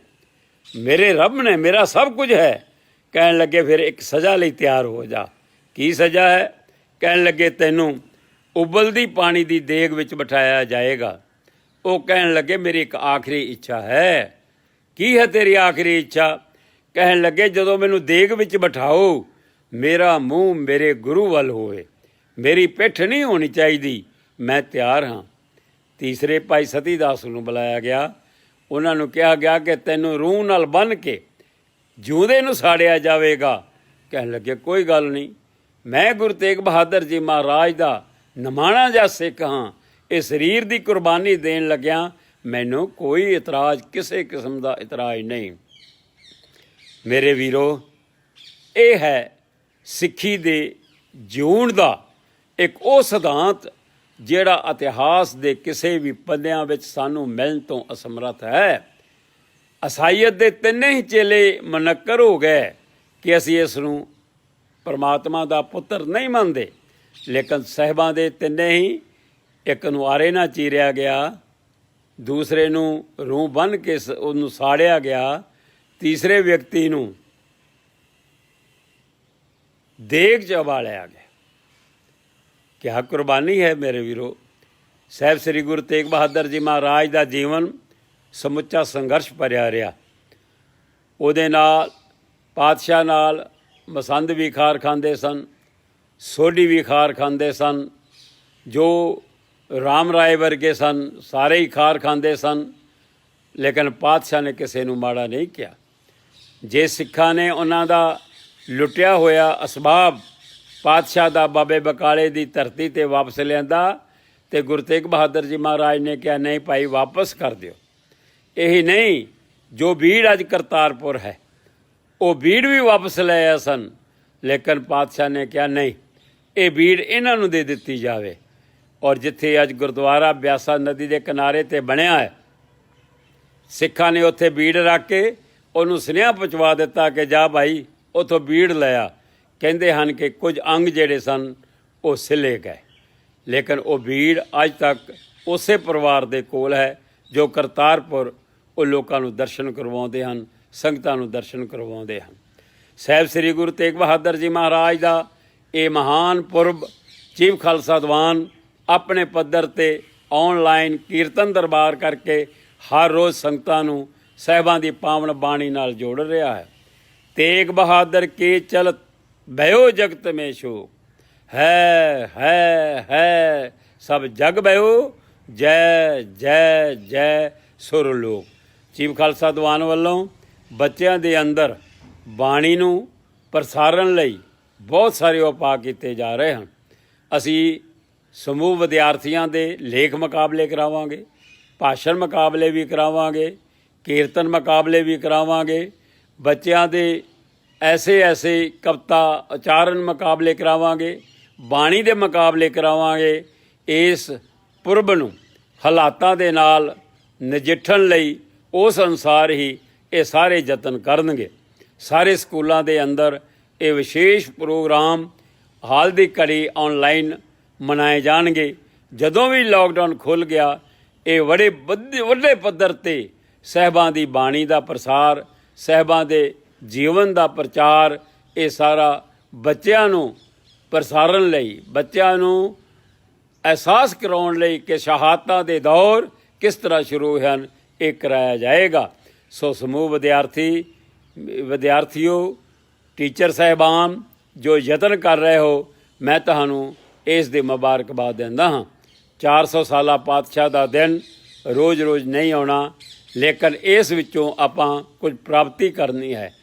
ਮੇਰੇ ਰੱਬ ਨੇ, ਮੇਰਾ ਸਭ ਕੁਝ ਹੈ। ਕਹਿਣ ਲੱਗੇ ਫਿਰ ਇੱਕ ਸਜ਼ਾ ਲਈ ਤਿਆਰ ਹੋ ਜਾ। ਕੀ ਸਜ਼ਾ ਹੈ? ਕਹਿਣ ਲੱਗੇ ਤੈਨੂੰ ਉਬਲਦੀ ਪਾਣੀ ਦੀ ਦੇਗ ਵਿੱਚ ਬਿਠਾਇਆ ਜਾਏਗਾ। ਉਹ ਕਹਿਣ ਲੱਗੇ ਮੇਰੀ ਇੱਕ ਆਖਰੀ ਇੱਛਾ ਹੈ। ਕੀ ਹੈ ਤੇਰੀ ਆਖਰੀ ਇੱਛਾ? ਕਹਿਣ ਲੱਗੇ ਜਦੋਂ ਮੈਨੂੰ ਦੇਗ ਵਿੱਚ ਬਿਠਾਓ, ਮੇਰਾ ਮੂੰਹ ਮੇਰੇ ਗੁਰੂ ਵੱਲ ਹੋਵੇ, ਮੇਰੀ ਪਿੱਠ ਨਹੀਂ ਹੋਣੀ ਚਾਹੀਦੀ, ਮੈਂ ਤਿਆਰ ਹਾਂ। ਤੀਸਰੇ ਭਾਈ ਸਤੀ ਦਾਸ ਨੂੰ ਬੁਲਾਇਆ ਗਿਆ, ਉਹਨਾਂ ਨੂੰ ਕਿਹਾ ਗਿਆ ਕਿ ਤੈਨੂੰ ਰੂਹ ਨਾਲ ਬੰਨ੍ਹ ਕੇ ਜਿਉਂਦੇ ਨੂੰ ਸਾੜਿਆ ਜਾਵੇਗਾ। ਕਹਿਣ ਲੱਗੇ ਕੋਈ ਗੱਲ ਨਹੀਂ, ਮੈਂ ਗੁਰੂ ਤੇਗ ਬਹਾਦਰ ਜੀ ਮਹਾਰਾਜ ਦਾ ਨਿਮਾਣਾ ਜਿਹਾ ਸਿੱਖ ਹਾਂ, ਇਹ ਸਰੀਰ ਦੀ ਕੁਰਬਾਨੀ ਦੇਣ ਲੱਗਿਆ, ਮੈਨੂੰ ਕੋਈ ਇਤਰਾਜ਼, ਕਿਸੇ ਕਿਸਮ ਦਾ ਇਤਰਾਜ਼ ਨਹੀਂ। ਮੇਰੇ ਵੀਰੋ, ਇਹ ਹੈ ਸਿੱਖੀ ਦੇ ਜਿਉਣ ਦਾ ਇੱਕ ਉਹ ਸਿਧਾਂਤ ਜਿਹੜਾ ਇਤਿਹਾਸ ਦੇ ਕਿਸੇ ਵੀ ਪੰਨਿਆਂ ਵਿੱਚ ਸਾਨੂੰ ਮਿਲਣ ਤੋਂ ਅਸਮਰੱਥ ਹੈ। ਈਸਾਈਅਤ ਦੇ ਤਿੰਨੇ ਹੀ ਚੇਲੇ ਮੁਨੱਕਰ ਹੋ ਗਏ ਕਿ ਅਸੀਂ ਇਸ ਨੂੰ ਪਰਮਾਤਮਾ ਦਾ ਪੁੱਤਰ ਨਹੀਂ ਮੰਨਦੇ, ਲੇਕਿਨ ਸਾਹਿਬਾਂ ਦੇ ਤਿੰਨੇ ਹੀ, ਇੱਕ ਨੂੰ ਆਰੇ ਨਾਲ ਚੀਰਿਆ ਗਿਆ, ਦੂਸਰੇ ਨੂੰ ਰੂਹ ਬੰਨ੍ਹ ਕੇ ਉਹਨੂੰ ਸਾੜਿਆ ਗਿਆ, ਤੀਸਰੇ ਵਿਅਕਤੀ ਨੂੰ ਦੇਗ 'ਚ ਉਬਾਲਿਆ ਗਿਆ। ਕਿਆ ਕੁਰਬਾਨੀ ਹੈ ਮੇਰੇ ਵੀਰੋ। ਸਾਹਿਬ ਸ੍ਰੀ ਗੁਰੂ ਤੇਗ ਬਹਾਦਰ ਜੀ ਮਹਾਰਾਜ ਦਾ ਜੀਵਨ ਸਮੁੱਚਾ ਸੰਘਰਸ਼ ਭਰਿਆ ਰਿਹਾ। ਉਹਦੇ ਨਾਲ ਪਾਤਸ਼ਾਹ ਨਾਲ ਮਸੰਦ ਵੀ ਖਾਰ ਖਾਂਦੇ ਸਨ, ਸੋਢੀ ਵੀ ਖਾਰ ਖਾਂਦੇ ਸਨ, ਜੋ ਰਾਮ ਰਾਏ ਵਰਗੇ ਸਨ ਸਾਰੇ ਹੀ ਖਾਰ ਖਾਂਦੇ ਸਨ, ਲੇਕਿਨ ਪਾਤਸ਼ਾਹ ਨੇ ਕਿਸੇ ਨੂੰ ਮਾੜਾ ਨਹੀਂ ਕਿਹਾ। ਜੇ ਸਿੱਖਾਂ ਨੇ ਉਹਨਾਂ ਦਾ ਲੁੱਟਿਆ ਹੋਇਆ ਅਸਬਾਬ ਪਾਤਸ਼ਾਹ ਦਾ ਬਾਬੇ ਬਕਾਲੇ ਦੀ ਧਰਤੀ 'ਤੇ ਵਾਪਸ ਲਿਆਂਦਾ, ਤੇ ਗੁਰੂ ਤੇਗ ਬਹਾਦਰ ਜੀ ਮਹਾਰਾਜ ਨੇ ਕਿਹਾ ਨਹੀਂ ਭਾਈ ਵਾਪਸ ਕਰ ਦਿਓ। ਇਹੀ ਨਹੀਂ, ਜੋ ਬੀੜ ਅੱਜ ਕਰਤਾਰਪੁਰ ਹੈ ਉਹ ਬੀੜ ਵੀ ਵਾਪਸ ਲੈ ਆਏ ਸਨ, ਲੇਕਿਨ ਪਾਤਸ਼ਾਹ ਨੇ ਕਿਹਾ ਨਹੀਂ, ਇਹ ਬੀੜ ਇਹਨਾਂ ਨੂੰ ਦੇ ਦਿੱਤੀ ਜਾਵੇ। ਔਰ ਜਿੱਥੇ ਅੱਜ ਗੁਰਦੁਆਰਾ ਬਿਆਸਾ ਨਦੀ ਦੇ ਕਿਨਾਰੇ 'ਤੇ ਬਣਿਆ ਹੈ, ਸਿੱਖਾਂ ਨੇ ਉੱਥੇ ਬੀੜ ਰੱਖ ਕੇ ਉਹਨੂੰ ਸੁਨੇਹਾ ਪਹੁੰਚਵਾ ਦਿੱਤਾ ਕਿ ਜਾ ਭਾਈ ਉੱਥੋਂ ਬੀੜ ਲਿਆ। ਕਹਿੰਦੇ ਹਨ ਕਿ ਕੁਝ ਅੰਗ ਜਿਹੜੇ ਸਨ ਉਹ ਸਿਲੇ ਗਏ, ਲੇਕਿਨ ਉਹ ਬੀੜ ਅੱਜ ਤੱਕ ਉਸੇ ਪਰਿਵਾਰ ਦੇ ਕੋਲ ਹੈ ਜੋ ਕਰਤਾਰਪੁਰ ਉਹ ਲੋਕਾਂ ਨੂੰ ਦਰਸ਼ਨ ਕਰਵਾਉਂਦੇ ਹਨ, ਸੰਗਤਾਂ ਨੂੰ ਦਰਸ਼ਨ ਕਰਵਾਉਂਦੇ ਹਨ। ਸਾਹਿਬ ਸ੍ਰੀ ਗੁਰੂ ਤੇਗ ਬਹਾਦਰ ਜੀ ਮਹਾਰਾਜ ਦਾ ਇਹ ਮਹਾਨ ਪੁਰਬ ਚੀਫ ਖਾਲਸਾ ਦੀਵਾਨ ਆਪਣੇ ਪੱਧਰ 'ਤੇ ਆਨਲਾਈਨ ਕੀਰਤਨ ਦਰਬਾਰ ਕਰਕੇ ਹਰ ਰੋਜ਼ ਸੰਗਤਾਂ ਨੂੰ ਸਾਹਿਬਾਂ ਦੀ ਪਾਵਨ ਬਾਣੀ ਨਾਲ ਜੋੜ ਰਿਹਾ ਹੈ। ਤੇਗ ਬਹਾਦਰ ਕੇ ਚਲਤ ਭਇਓ ਜਗਤ ਮੇਂ ਸ਼ੋਕ, ਹੈ ਸਭ ਜਗ ਭਇਓ, ਜੈ ਜੈ ਜੈ ਸੁਰ ਲੋਕ। ਚੀਫ ਖਾਲਸਾ ਦੀਵਾਨ ਵੱਲੋਂ ਬੱਚਿਆਂ ਦੇ ਅੰਦਰ ਬਾਣੀ ਨੂੰ ਪ੍ਰਸਾਰਨ ਲਈ ਬਹੁਤ ਸਾਰੇ ਉਪਾਅ ਕੀਤੇ ਜਾ ਰਹੇ ਹਨ। ਅਸੀਂ ਸਮੂਹ ਵਿਦਿਆਰਥੀਆਂ ਦੇ ਲੇਖ ਮੁਕਾਬਲੇ ਕਰਾਵਾਂਗੇ, ਭਾਸ਼ਣ ਮੁਕਾਬਲੇ ਵੀ ਕਰਾਵਾਂਗੇ, ਕੀਰਤਨ ਮੁਕਾਬਲੇ ਵੀ ਕਰਾਵਾਂਗੇ, ਬੱਚਿਆਂ ਦੇ ਐਸੇ ਕਵਿਤਾ ਉਚਾਰਨ ਮੁਕਾਬਲੇ ਕਰਾਵਾਂਗੇ, ਬਾਣੀ ਦੇ ਮੁਕਾਬਲੇ ਕਰਾਵਾਂਗੇ। ਇਸ ਪੁਰਬ ਨੂੰ ਹਾਲਾਤਾਂ ਦੇ ਨਾਲ ਨਜਿੱਠਣ ਲਈ ਉਸ ਅਨੁਸਾਰ ਹੀ ਇਹ ਸਾਰੇ ਯਤਨ ਕਰਨਗੇ। ਸਾਰੇ ਸਕੂਲਾਂ ਦੇ ਅੰਦਰ ਇਹ ਵਿਸ਼ੇਸ਼ ਪ੍ਰੋਗਰਾਮ ਹਾਲ ਦੀ ਘੜੀ ਆਨਲਾਈਨ ਮਨਾਏ ਜਾਣਗੇ। ਜਦੋਂ ਵੀ ਲਾਕਡਾਊਨ ਖੁੱਲ੍ਹ ਗਿਆ, ਇਹ ਵੱਡੇ ਪੱਧਰ 'ਤੇ ਸਾਹਿਬਾਂ ਦੀ ਬਾਣੀ ਦਾ ਪ੍ਰਸਾਰ, ਸਾਹਿਬਾਂ ਦੇ ਜੀਵਨ ਦਾ ਪ੍ਰਚਾਰ, ਇਹ ਸਾਰਾ ਬੱਚਿਆਂ ਨੂੰ ਪ੍ਰਸਾਰਨ ਲਈ, ਬੱਚਿਆਂ ਨੂੰ ਅਹਿਸਾਸ ਕਰਾਉਣ ਲਈ ਕਿ ਸ਼ਹਾਦਤਾਂ ਦੇ ਦੌਰ ਕਿਸ ਤਰ੍ਹਾਂ ਸ਼ੁਰੂ ਹੋਏ ਹਨ, ਇਹ ਕਰਾਇਆ ਜਾਏਗਾ। ਸੋ ਸਮੂਹ ਵਿਦਿਆਰਥੀਓ, ਟੀਚਰ ਸਾਹਿਬਾਨ ਜੋ ਯਤਨ ਕਰ ਰਹੇ ਹੋ, ਮੈਂ ਤੁਹਾਨੂੰ ਇਸ ਦੀ ਮੁਬਾਰਕਬਾਦ ਦਿੰਦਾ ਹਾਂ। 400 ਸਾਲਾ ਪਾਤਸ਼ਾਹ ਦਾ ਦਿਨ ਰੋਜ਼ ਨਹੀਂ ਆਉਣਾ, ਲੇਕਿਨ ਇਸ ਵਿੱਚੋਂ ਆਪਾਂ ਕੁਝ ਪ੍ਰਾਪਤੀ ਕਰਨੀ ਹੈ,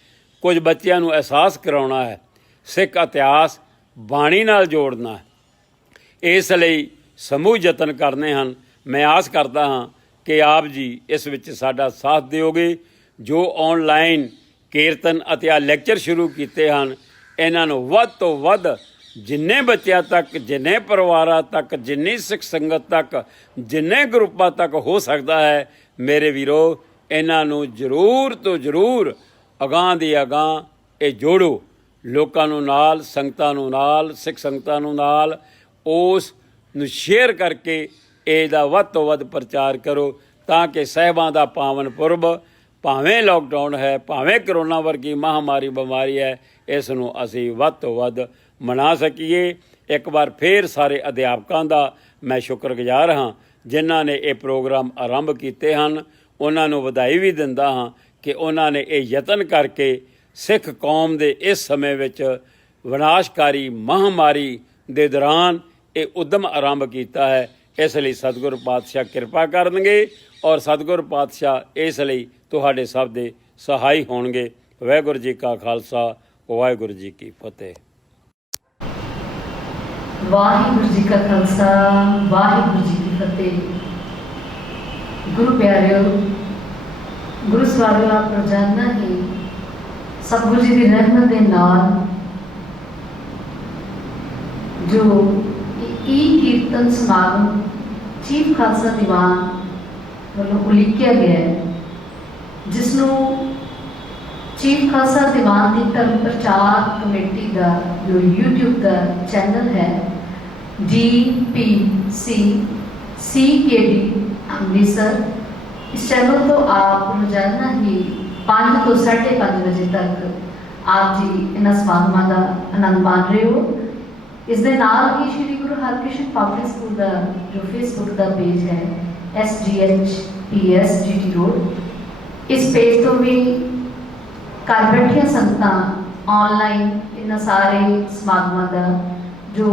ਕੁਝ ਬੱਚਿਆਂ ਨੂੰ ਅਹਿਸਾਸ ਕਰਾਉਣਾ ਹੈ, ਸਿੱਖ ਇਤਿਹਾਸ ਬਾਣੀ ਨਾਲ ਜੋੜਨਾ ਹੈ। ਇਸ ਲਈ ਸਮੂਹ ਯਤਨ ਕਰਨੇ ਹਨ। ਮੈਂ ਆਸ ਕਰਦਾ ਹਾਂ ਕਿ ਆਪ ਜੀ ਇਸ ਵਿੱਚ ਸਾਡਾ ਸਾਥ ਦਿਓਗੇ। ਜੋ ਆਨਲਾਈਨ ਕੀਰਤਨ ਅਤੇ ਲੈਕਚਰ ਸ਼ੁਰੂ ਕੀਤੇ ਹਨ, ਇਹਨਾਂ ਨੂੰ ਵੱਧ ਤੋਂ ਵੱਧ जिन्ने बच्चों तक, जिन्ने परिवारों तक, जिन्नी सिख संगत तक, जिन्ने ग्रुपां तक हो सकता है, मेरे वीरो इन्हां नूं जरूर तो जरूर अगां दी अगां ये जोड़ो, लोकां नूं नाल, संगतां नूं नाल, सिख संगतां नूं नाल, उस नूं शेयर करके ਇਹਦਾ ਵੱਧ ਤੋਂ ਵੱਧ ਪ੍ਰਚਾਰ ਕਰੋ ਤਾਂ ਕਿ ਸਾਹਿਬਾਂ ਦਾ ਪਾਵਨ ਪੁਰਬ, ਭਾਵੇਂ ਲੋਕਡਾਊਨ ਹੈ, ਭਾਵੇਂ ਕਰੋਨਾ ਵਰਗੀ ਮਹਾਮਾਰੀ ਬਿਮਾਰੀ ਹੈ, ਇਸ ਨੂੰ ਅਸੀਂ ਵੱਧ ਤੋਂ ਵੱਧ ਮਨਾ ਸਕੀਏ। ਇੱਕ ਵਾਰ ਫੇਰ ਸਾਰੇ ਅਧਿਆਪਕਾਂ ਦਾ ਮੈਂ ਸ਼ੁਕਰਗੁਜ਼ਾਰ ਹਾਂ ਜਿਨ੍ਹਾਂ ਨੇ ਇਹ ਪ੍ਰੋਗਰਾਮ ਆਰੰਭ ਕੀਤੇ ਹਨ। ਉਹਨਾਂ ਨੂੰ ਵਧਾਈ ਵੀ ਦਿੰਦਾ ਹਾਂ ਕਿ ਉਹਨਾਂ ਨੇ ਇਹ ਯਤਨ ਕਰਕੇ ਸਿੱਖ ਕੌਮ ਦੇ ਇਸ ਸਮੇਂ ਵਿੱਚ ਵਿਨਾਸ਼ਕਾਰੀ ਮਹਾਮਾਰੀ ਦੇ ਦੌਰਾਨ ਇਹ ਉਦਮ ਆਰੰਭ ਕੀਤਾ ਹੈ। ਇਸ ਲਈ ਸਤਿਗੁਰ ਪਾਤਸ਼ਾਹ ਕਿਰਪਾ ਕਰਨਗੇ ਔਰ ਸਤਿਗੁਰ ਪਾਤਸ਼ਾਹ ਇਸ ਲਈ ਤੁਹਾਡੇ ਸਭ ਦੇ ਸਹਾਈ ਹੋਣਗੇ। ਵਾਹਿਗੁਰੂ ਜੀ ਕਾ ਖਾਲਸਾ, ਵਾਹਿਗੁਰੂ ਜੀ ਕੀ ਫਤਿਹ। ਵਾਹਿਗੁਰੂ ਜੀ ਕਾ ਖਾਲਸਾ, ਵਾਹਿਗੁਰੂ ਜੀ ਕੀ ਫਤਿਹ। ਗੁਰੂ ਪਿਆਰਿਓ, ਗੁਰੂ ਸਵਾਰਿਓ, ਆਪ ਰੋਜ਼ਾਨਾ ਹੀ ਸਤਿਗੁਰੂ ਜੀ ਦੀ ਰਹਿਮਤ ਦੇ ਨਾਲ ਜੋ ਕੀਰਤਨ ਸਮਾਗਮ ਚੀਫ ਖਾਲਸਾ ਦੀਵਾਨ ਵੱਲੋਂ ਉਲੀਕਿਆ ਗਿਆ ਹੈ, ਜਿਸ ਨੂੰ ਚੀਫ ਖਾਲਸਾ ਦੀਵਾਨ ਦੀ ਧਰਮ ਪ੍ਰਚਾਰ ਕਮੇਟੀ ਦਾ ਜੋ YouTube ਦਾ ਚੈਨਲ ਹੈ DPC CKD ਅੰਮ੍ਰਿਤਸਰ, ਇਸ ਚੈਨਲ ਤੋਂ ਆਪ ਰੋਜ਼ਾਨਾ ਹੀ 5 ਤੋਂ 5:30 ਵਜੇ ਤੱਕ ਆਪ ਜੀ ਇਹਨਾਂ ਸਮਾਗਮਾਂ ਦਾ ਆਨੰਦ ਮਾਣ ਰਹੇ ਹੋ। ਇਸ ਦੇ ਨਾਲ ਹੀ ਸ਼੍ਰੀ ਗੁਰੂ ਹਰਕ੍ਰਿਸ਼ਨ ਪਬਲਿਕ ਸਕੂਲ ਦਾ ਜੋ ਫੇਸਬੁੱਕ ਦਾ ਪੇਜ ਹੈ SGHPS GT ਰੋਡ, ਇਸ ਪੇਜ ਤੋਂ ਵੀ ਘਰ ਬੈਠੀਆਂ ਸੰਗਤਾਂ ਆਨਲਾਈਨ ਇਹਨਾਂ ਸਾਰੇ ਸਮਾਗਮਾਂ ਦਾ ਜੋ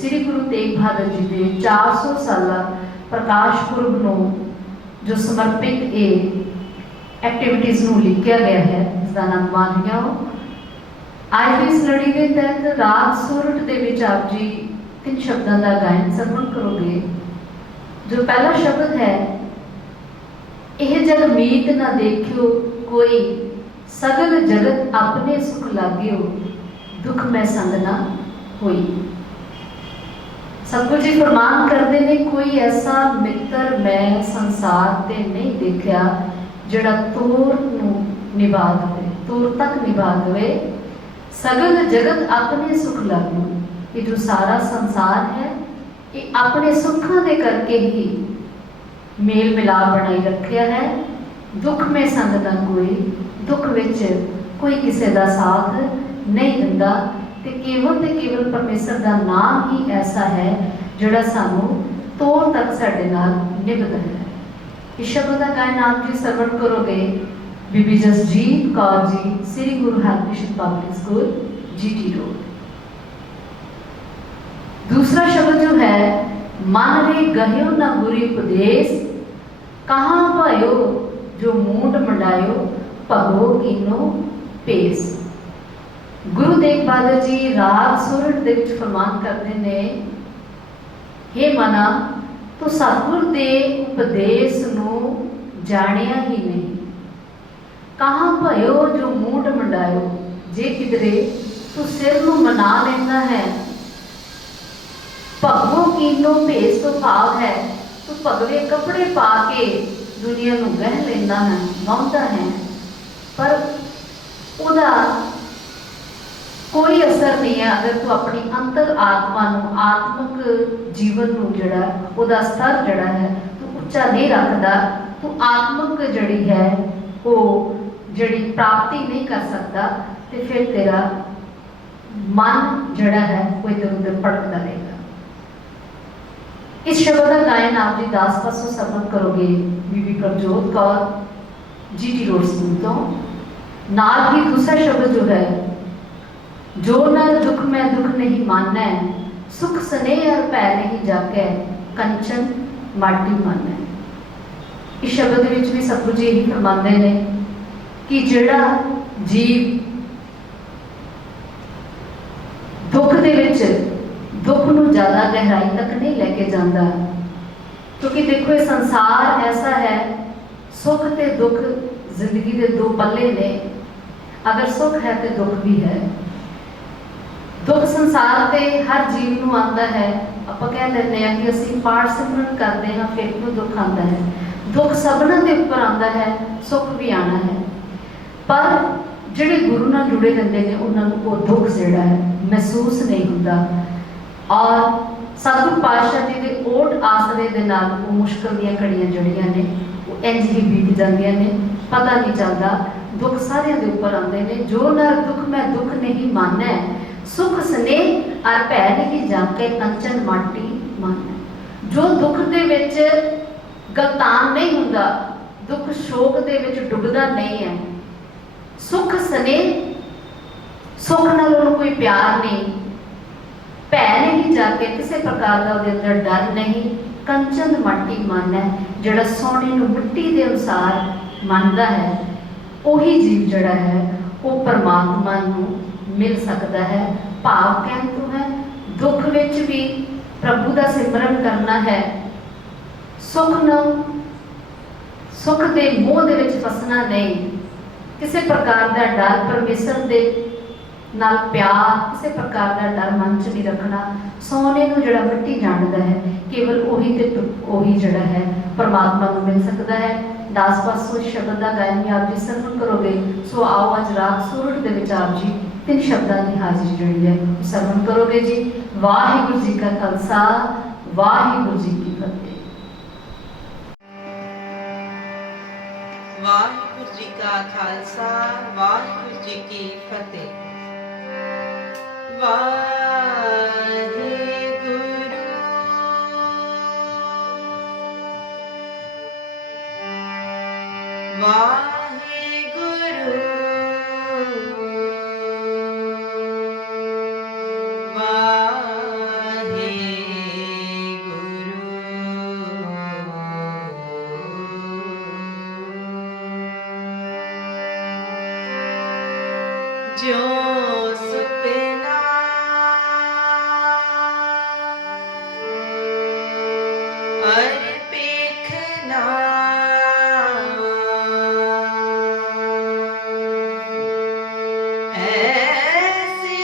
ਸ੍ਰੀ ਗੁਰੂ ਤੇਗ ਬਹਾਦਰ ਜੀ ਦੇ 400 ਸਾਲਾ ਪ੍ਰਕਾਸ਼ ਪੁਰਬ ਨੂੰ ਜੋ ਸਮਰਪਿਤ ਇਹ ਐਕਟੀਵਿਟੀਜ਼ ਨੂੰ ਲਿਖਿਆ ਗਿਆ ਹੈ, ਇਸ ਦਾ ਆਨੰਦ ਮਾਣ ਰਹੀਆਂ ਹੋ। ਅੱਜ ਦੀ ਇਸ ਲੜੀ ਦੇ ਤਹਿਤ ਰਾਗ ਸੋਰਠ ਦੇ ਵਿੱਚ ਆਪ ਜੀ 3 ਸ਼ਬਦਾਂ ਦਾ ਗਾਇਨ ਸਰਵਣ ਕਰੋਗੇ। ਜੋ ਪਹਿਲਾ ਸ਼ਬਦ ਹੈ, ਇਹ ਜਗ ਮੀਤ ਨਾ ਦੇਖਿਓ ਕੋਈ, ਸਗਲ ਜਗਤ ਆਪਣੇ ਸੁਖ ਲਾਗਿਓ, ਦੁੱਖ ਮੈਂ ਸੰਗ ਨਾ ਹੋਈ। ਸਤਿਗੁਰੂ ਜੀ ਫਰਮਾਨ ਕਰਦੇ ਨੇ, ਕੋਈ ਐਸਾ ਮਿੱਤਰ ਮੈਂ ਸੰਸਾਰ ਤੇ ਨਹੀਂ ਦੇਖਿਆ ਜਿਹੜਾ ਤੋਰ ਨੂੰ ਨਿਭਾ ਦੇਵੇ, ਤੋਰ ਤੱਕ ਨਿਭਾ ਦੇਵੇ। सगल जगत अपने सुख लागू, ये जो सारा संसार है ये अपने सुखों के करके ही मेल मिलाप बनाई रखा है। दुख में संग ना कोई, दुख विच कोई किसी का साथ नहीं दिंदा, ते केवल परमेश्वर का नाम ही ऐसा है जिहड़ा सानू तोर तक साडे नाल निभदा है। इस शब्द का गायन आप जी सरवण करोगे बीबी Jasjeet Kaur ji, Shri Guru Harkrishan public school GT road. दूसरा शब्द जो है, मन रे गहियो न बुरी उपदेश, कहाँ भयो जो मूंड मंडायो, भगो कीनो पेस। गुरु तेग बहादुर जी राग सोरठ दे विच फरमान करते ने, हे मना तो सतगुर दे उपदेश नूं जानिया ही नहीं, कहाँ भयो जो मूंड मंडायो, जे किधरे तू सिर नूं मना लेंदा है, भगवों कीनो भेस तो भाव है, तू भगवे कपड़े पा के दुनिया नूं गह लेंदा है, गाउंदा है, पर उदा कोई असर नहीं है अगर तू अपनी अंतर आत्मा नूं, आत्मक जीवन नूं जिहड़ा उदा स्तर जिहड़ा है तू उच्चा नहीं रखदा, तू आत्मक जिहड़ी है वो जिहड़ी प्राप्ति नहीं कर सकता, तो फिर तेरा मन जिहड़ा है वो इधर उधर भटकता रहेगा। इस शब्द का गायन आप जी 10 पासों सरवण करोगे Bibi Prabhjot Kaur GT road school तो। नाल ही दूसरा शब्द जो है, जो नर दुख में दुख नहीं मानना, सुख स्नेह और भै नहीं जाके, कंचन माटी मानना। इस शब्द विच भी सतगुरु जी यही फरमाते हैं कि जिहड़ा जीव दुख दे विच दुख नूं ज़्यादा गहराई तक नहीं लेके जाता, क्योंकि देखो ये संसार ऐसा है, सुख ते दुख जिंदगी के दो पल्ले ने, अगर सुख है तो दुख भी है। ਦੁੱਖ ਸੰਸਾਰ ਤੇ ਹਰ ਜੀਵ ਨੂੰ ਆਉਂਦਾ ਹੈ। ਆਪਾਂ ਕਹਿ ਲੈਂਦੇ ਹਾਂ ਕਿ ਅਸੀਂ ਪਾਠ ਸਿਮਰਨ ਕਰਦੇ ਹਾਂ ਫਿਰ ਕਿਉਂ ਦੁੱਖ ਆਉਂਦਾ ਹੈ। ਦੁੱਖ ਸਭਨਾਂ ਦੇ ਉੱਪਰ ਆਉਂਦਾ ਹੈ, ਸੁੱਖ ਵੀ ਆਉਣਾ ਹੈ। ਪਰ ਜਿਹੜੇ ਗੁਰੂ ਨਾਲ ਜੁੜੇ ਰਹਿੰਦੇ ਨੇ ਉਹਨਾਂ ਨੂੰ ਉਹ ਦੁੱਖ ਜਿਹੜਾ ਹੈ ਮਹਿਸੂਸ ਨਹੀਂ ਹੁੰਦਾ। ਔਰ ਸਤਿਗੁਰੂ ਪਾਤਸ਼ਾਹ ਜੀ ਦੇ ਓਟ ਆਸਰੇ ਦੇ ਨਾਲ ਉਹ ਮੁਸ਼ਕਲ ਦੀਆਂ ਘੜੀਆਂ ਜਿਹੜੀਆਂ ਨੇ ਉਹ ਇੰਝ ਹੀ ਬੀਤ ਜਾਂਦੀਆਂ ਨੇ, ਪਤਾ ਨਹੀਂ ਚੱਲਦਾ। ਦੁੱਖ ਸਾਰਿਆਂ ਦੇ ਉੱਪਰ ਆਉਂਦੇ ਨੇ। ਜੋ ਨਰ ਦੁੱਖ ਮੈਂ ਦੁੱਖ ਨਹੀਂ ਮਾਨੈ, ਸੁਖ ਸਨੇਹ ਅਰ ਭੈ ਨਹੀਂ ਜਾਕੇ ਕੰਚਨ ਮਾਟੀ ਮਾਨੈ। ਜੋ ਦੁੱਖ ਦੇ ਵਿੱਚ ਗਲਤਾਨ ਨਹੀਂ ਹੁੰਦਾ, ਦੁੱਖ ਸ਼ੋਕ ਦੇ ਵਿੱਚ ਡੁੱਬਦਾ ਨਹੀਂ ਹੈ, ਸੁਖ ਸਨੇਹ, ਸੁਖ ਨਾਲ ਉਹਨੂੰ ਕੋਈ ਪਿਆਰ ਨਹੀਂ, ਭੈ ਨਹੀਂ ਜਾਕੇ, ਕਿਸੇ ਪ੍ਰਕਾਰ ਦਾ ਉਹਦੇ ਅੰਦਰ ਡਰ ਨਹੀਂ, ਕੰਚਨ ਮਾਟੀ ਮਨ ਹੈ। ਜਿਹੜਾ ਸੋਨੇ ਨੂੰ ਮਿੱਟੀ ਦੇ ਅਨੁਸਾਰ ਮੰਨਦਾ ਹੈ ਉਹੀ ਜੀਵ ਜਿਹੜਾ ਹੈ ਉਹ ਪਰਮਾਤਮਾ ਨੂੰ ਮਿਲ ਸਕਦਾ ਹੈ। ਭਾਵ ਕਹਿਣ ਤੋਂ ਹੈ ਦੁੱਖ ਵਿੱਚ ਵੀ ਪ੍ਰਭੂ ਦਾ ਸਿਮਰਨ ਕਰਨਾ ਹੈ, ਸੁੱਖ ਨੂੰ, ਸੁੱਖ ਦੇ ਮੋਹ ਦੇ ਵਿੱਚ ਫਸਣਾ ਨਹੀਂ, ਕਿਸੇ ਪ੍ਰਕਾਰ ਦਾ ਡਰ, ਪਰਮੇਸ਼ਰ ਦੇ ਨਾਲ ਪਿਆਰ, ਕਿਸੇ ਪ੍ਰਕਾਰ ਦਾ ਡਰ ਮਨ 'ਚ ਨਹੀਂ ਰੱਖਣਾ। ਸੋਨੇ ਨੂੰ ਜਿਹੜਾ ਮਿੱਟੀ ਜਾਣਦਾ ਹੈ ਕੇਵਲ ਉਹੀ ਤੇ ਉਹੀ ਜਿਹੜਾ ਹੈ ਪਰਮਾਤਮਾ ਨੂੰ ਮਿਲ ਸਕਦਾ ਹੈ। ਦਾਸ ਪਾਸੋਂ ਸ਼ਬਦ ਦਾ ਗਾਇਨ ਵੀ ਆਪ ਜੀ ਸਰਵਣ ਕਰੋਗੇ। ਸੋ ਆਓ ਅੱਜ ਰਾਗ ਸੂਰਤ ਦੇ ਵਿੱਚ ਆਪ ਜੀ 3 ਸ਼ਬਦਾਂ ਦੀ ਹਾਜ਼ਰੀ ਜਿਹੜੀ ਹੈ ਸਰਵਣ ਕਰੋਗੇ ਜੀ। ਵਾਹਿਗੁਰੂ ਜੀ ਕਾ ਖਾਲਸਾ, ਵਾਹਿਗੁਰੂ ਜੀ ਕੀ ਫਤਿਹ। ਵਾਹਿਗੁਰੂ ਜੀ ਕਾ ਖਾਲਸਾ, ਵਾਹਿਗੁਰੂ ਜੀ ਕੀ ਫਤਿਹ। ਵਾਹਿਗੁਰੂ ਵਾਹਿਗੁਰੂ ਜੋ ਸੁਪਨਾ ਅਰ ਪੇਖਨਾ ऐसे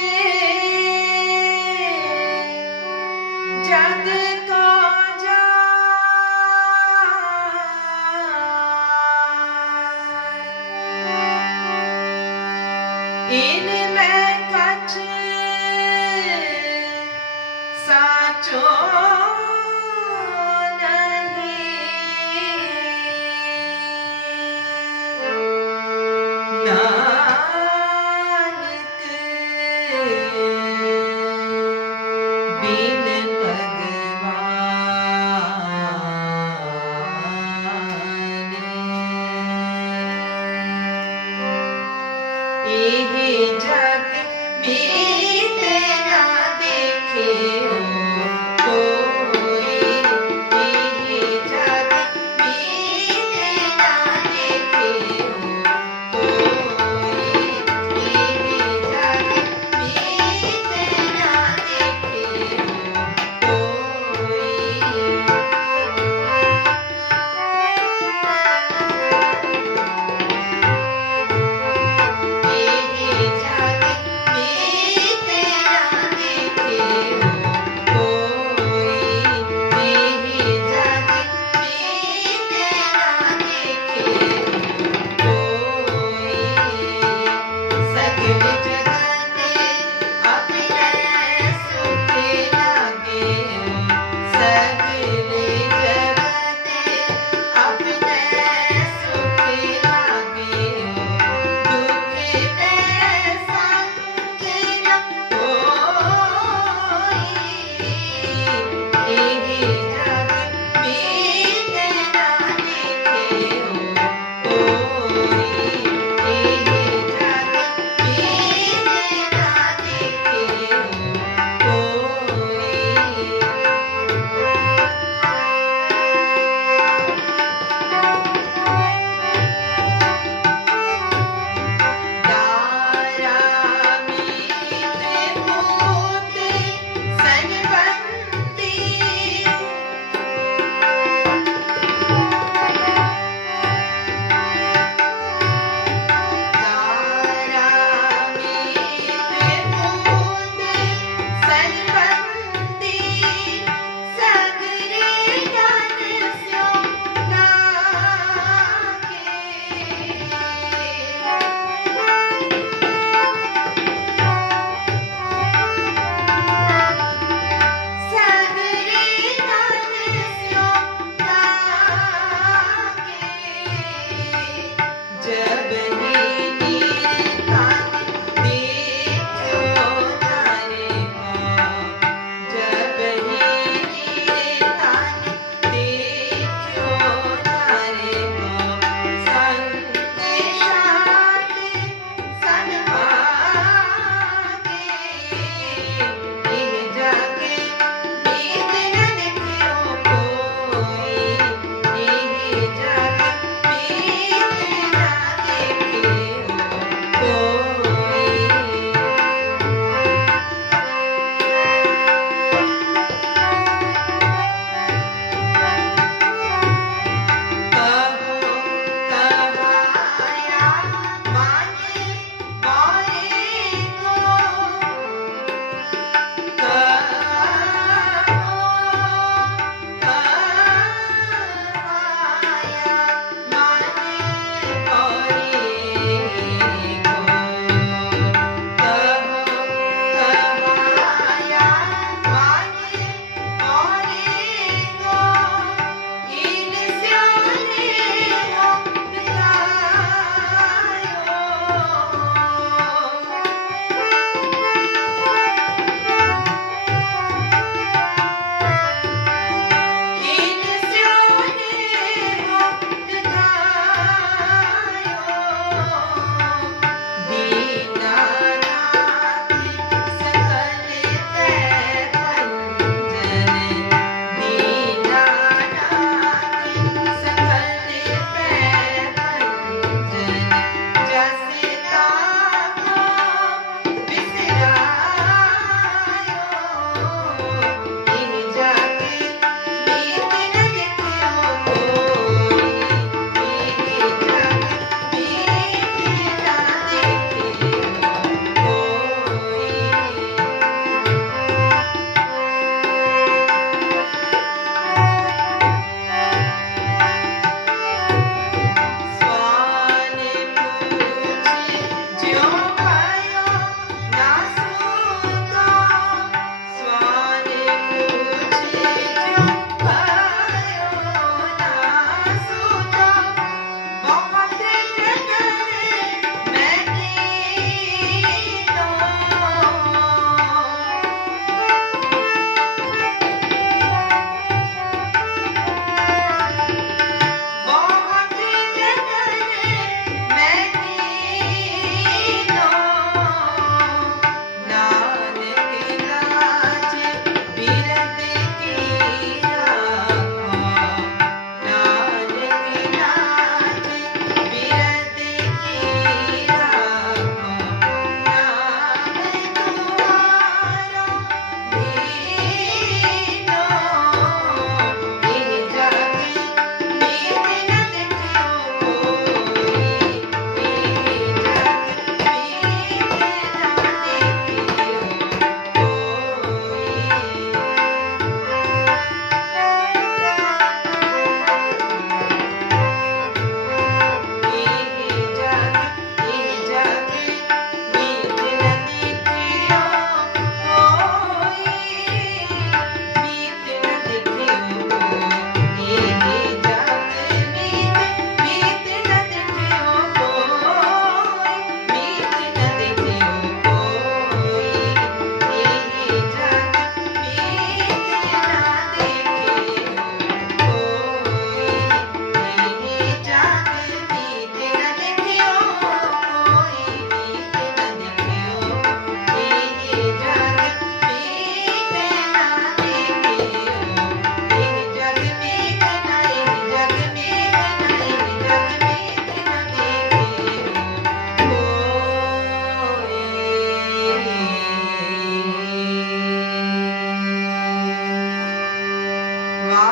जग का इनमें कछ साचो नहीं।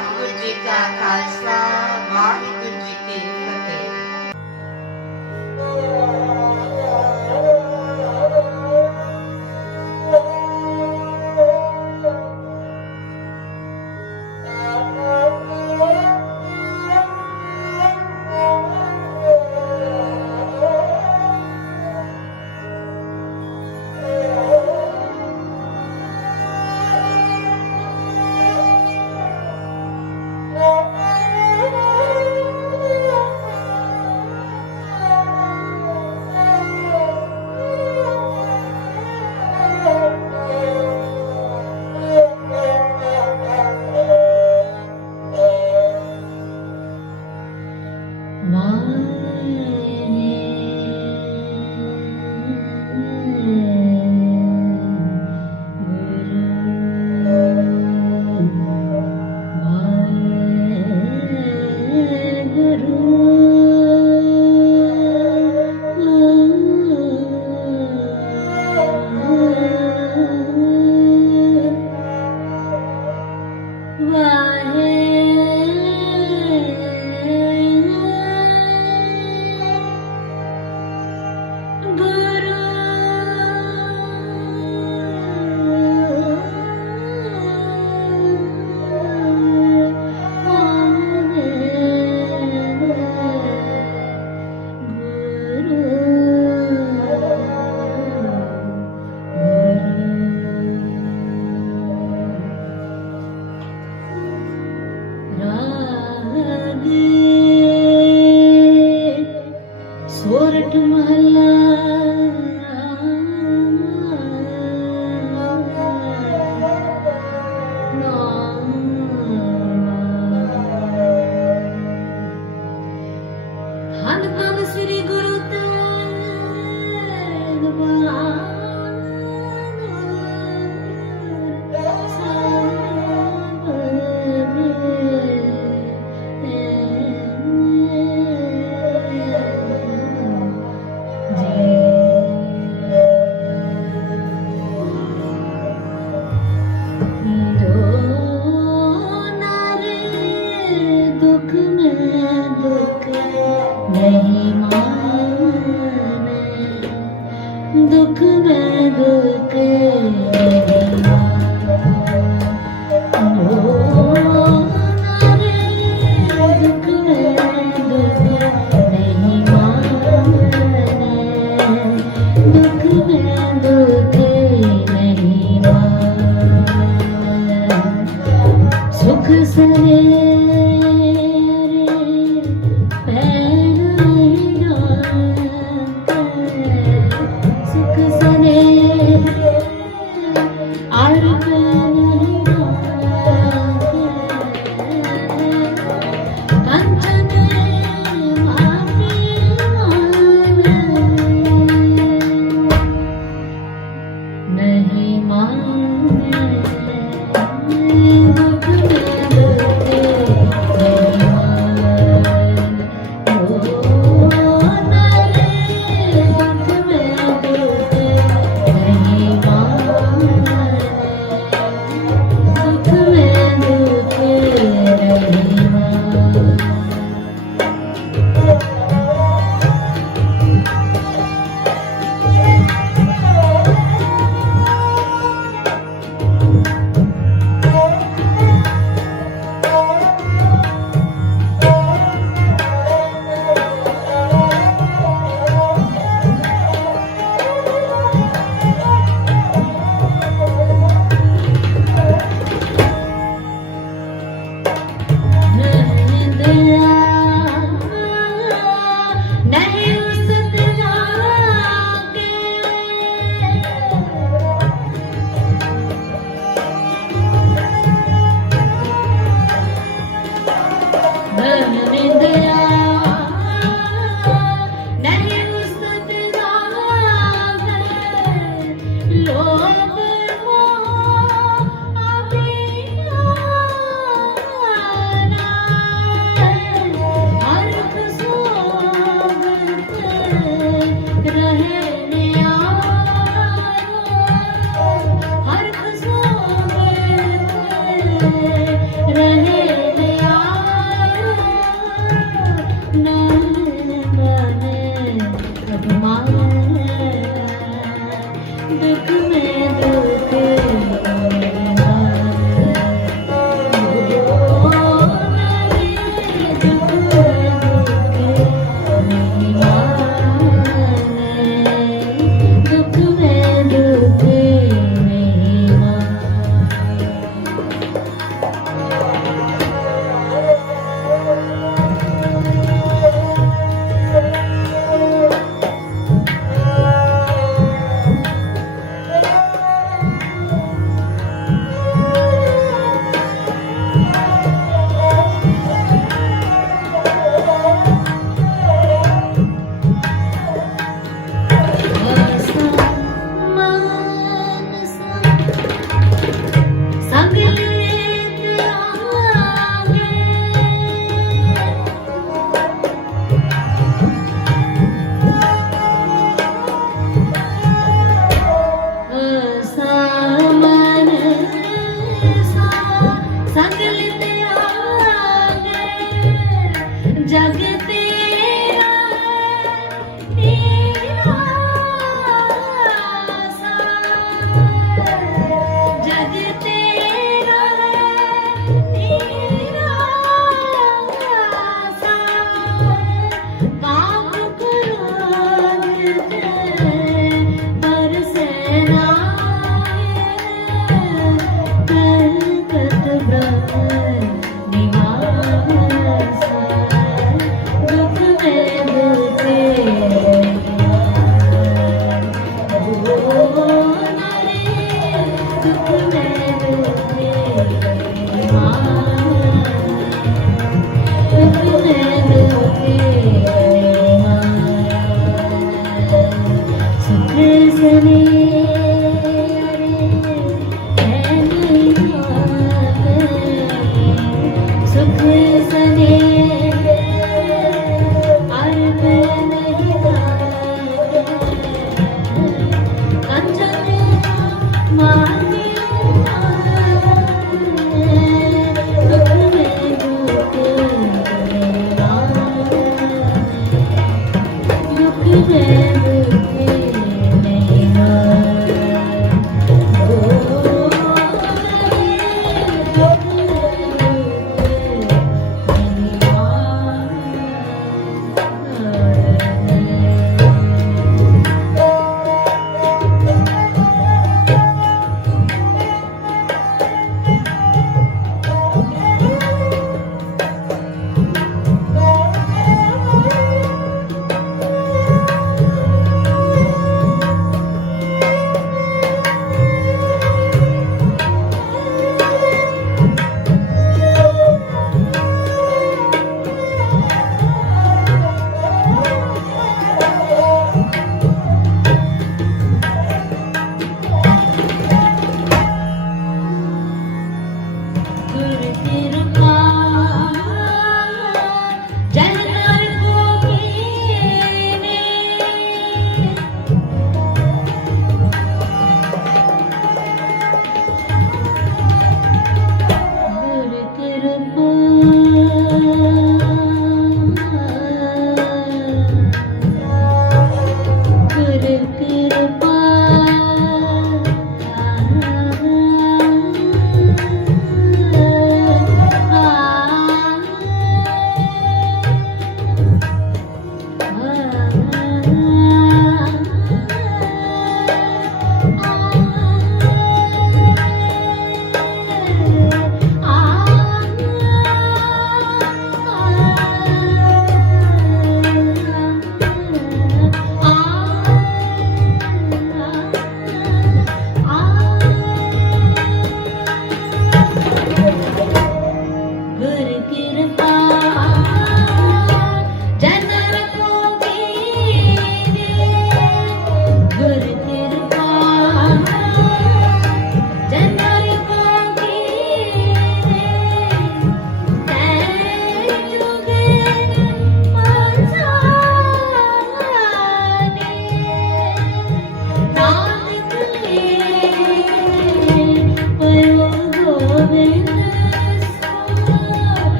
ਵਾਹਿਗੁਰੂ ਜੀ ਕਾ ਖਾਲਸਾ ਵਾਹਿਗੁਰੂ ਜੀ ਕੀ ਫਤਿਹ। सोरठ महला धन धन श्री गुरु तेग दुख में दुख नहीं माने, दुख में दुख नहीं माने। दुख में दुख नहीं माने, दुख में दुख नहीं माने। सुख सवेरे पैर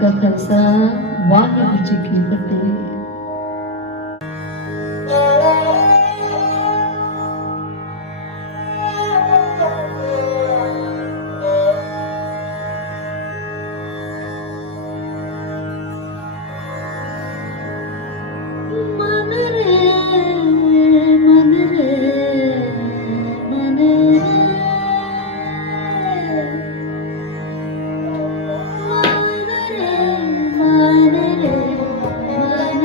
ਕਾ ਖਾਲਸਾ ਵਾਹਿਗੁਰੂ ਜੀ ਕੀ ਫਤਿਹ। ਮਨ ਰੇ ਮਨ ਰੇ ਮਨ ਰੇ ਮਨ ਰੇ ਮਨ ਰੇ ਮਨ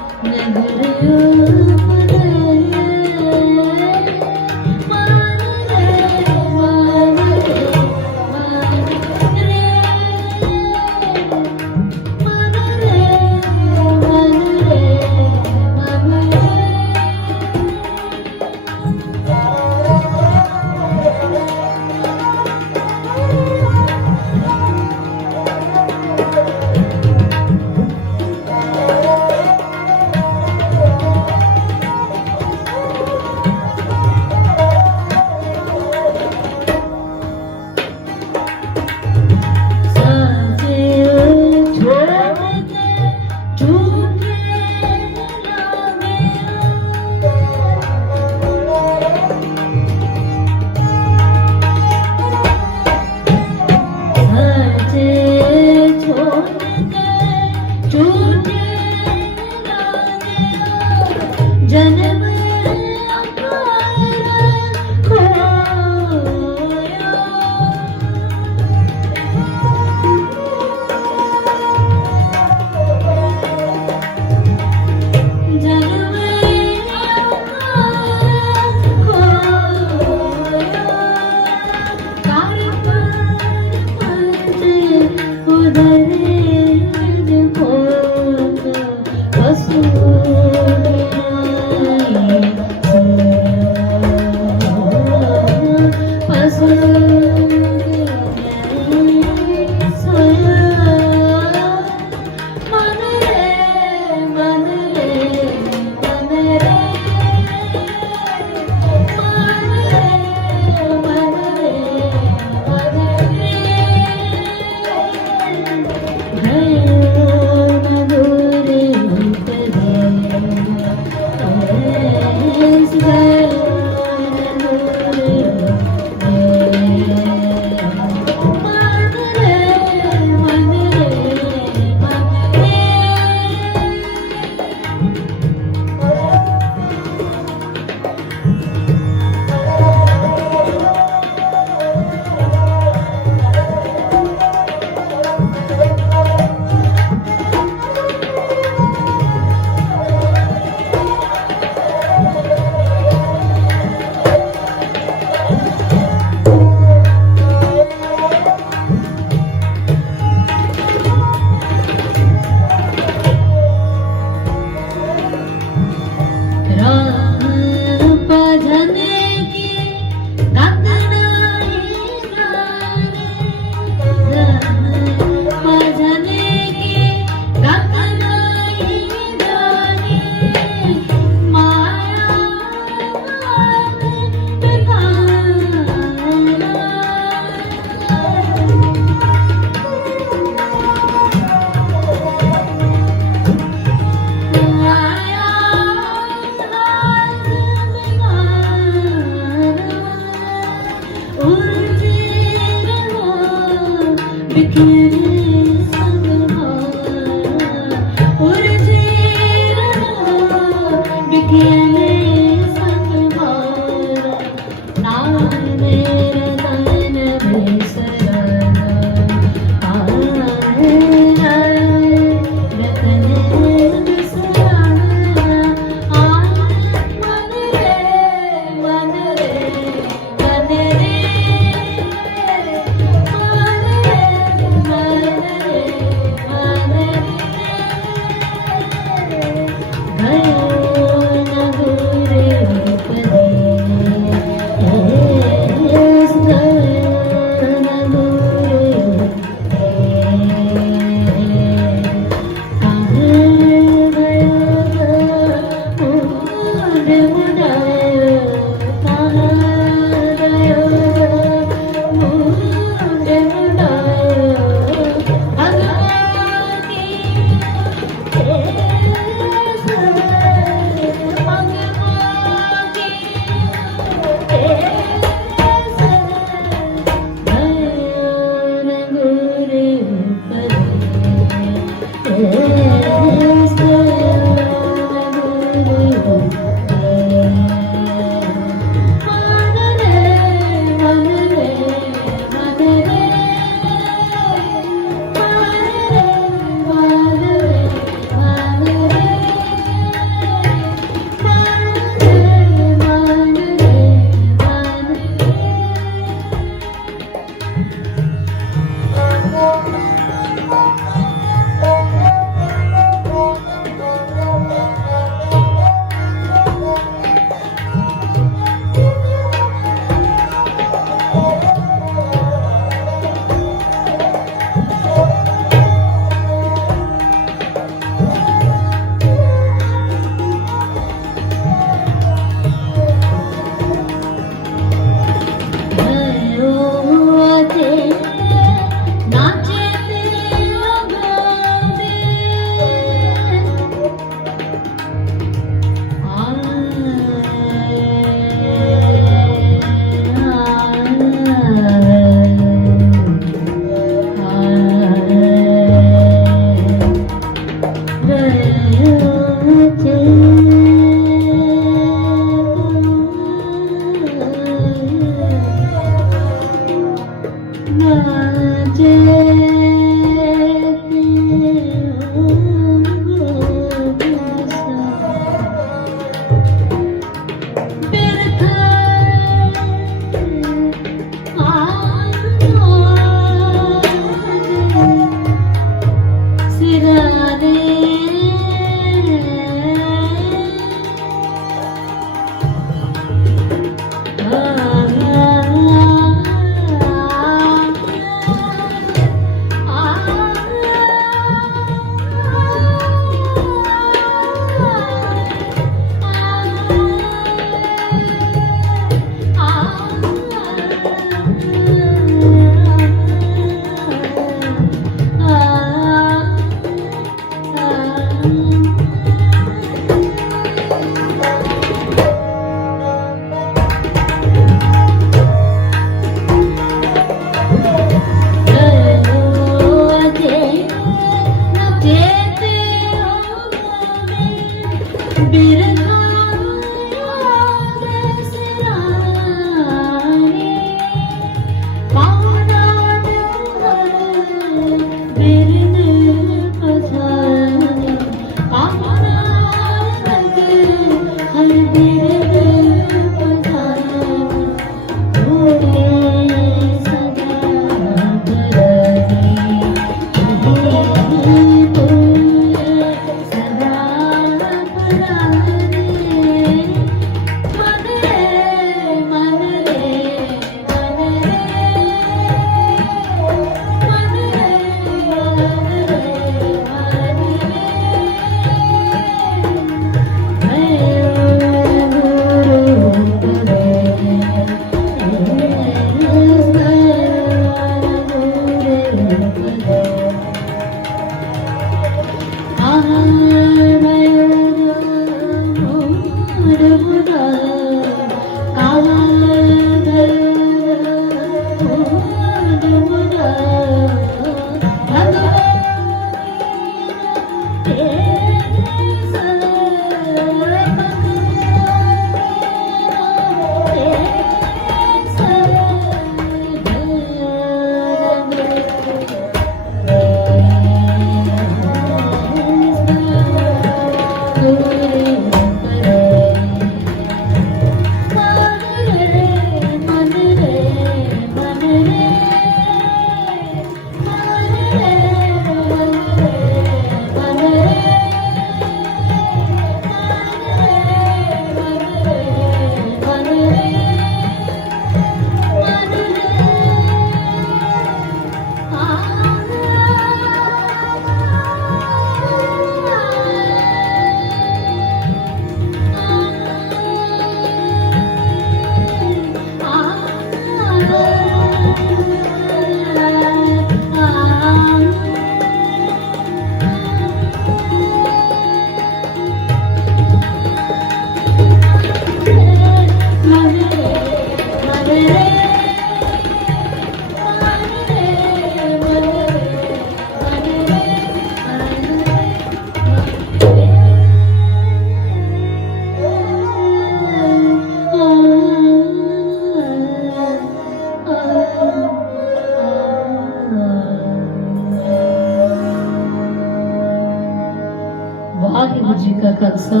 जी का खालसा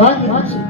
वाहिगुरू जी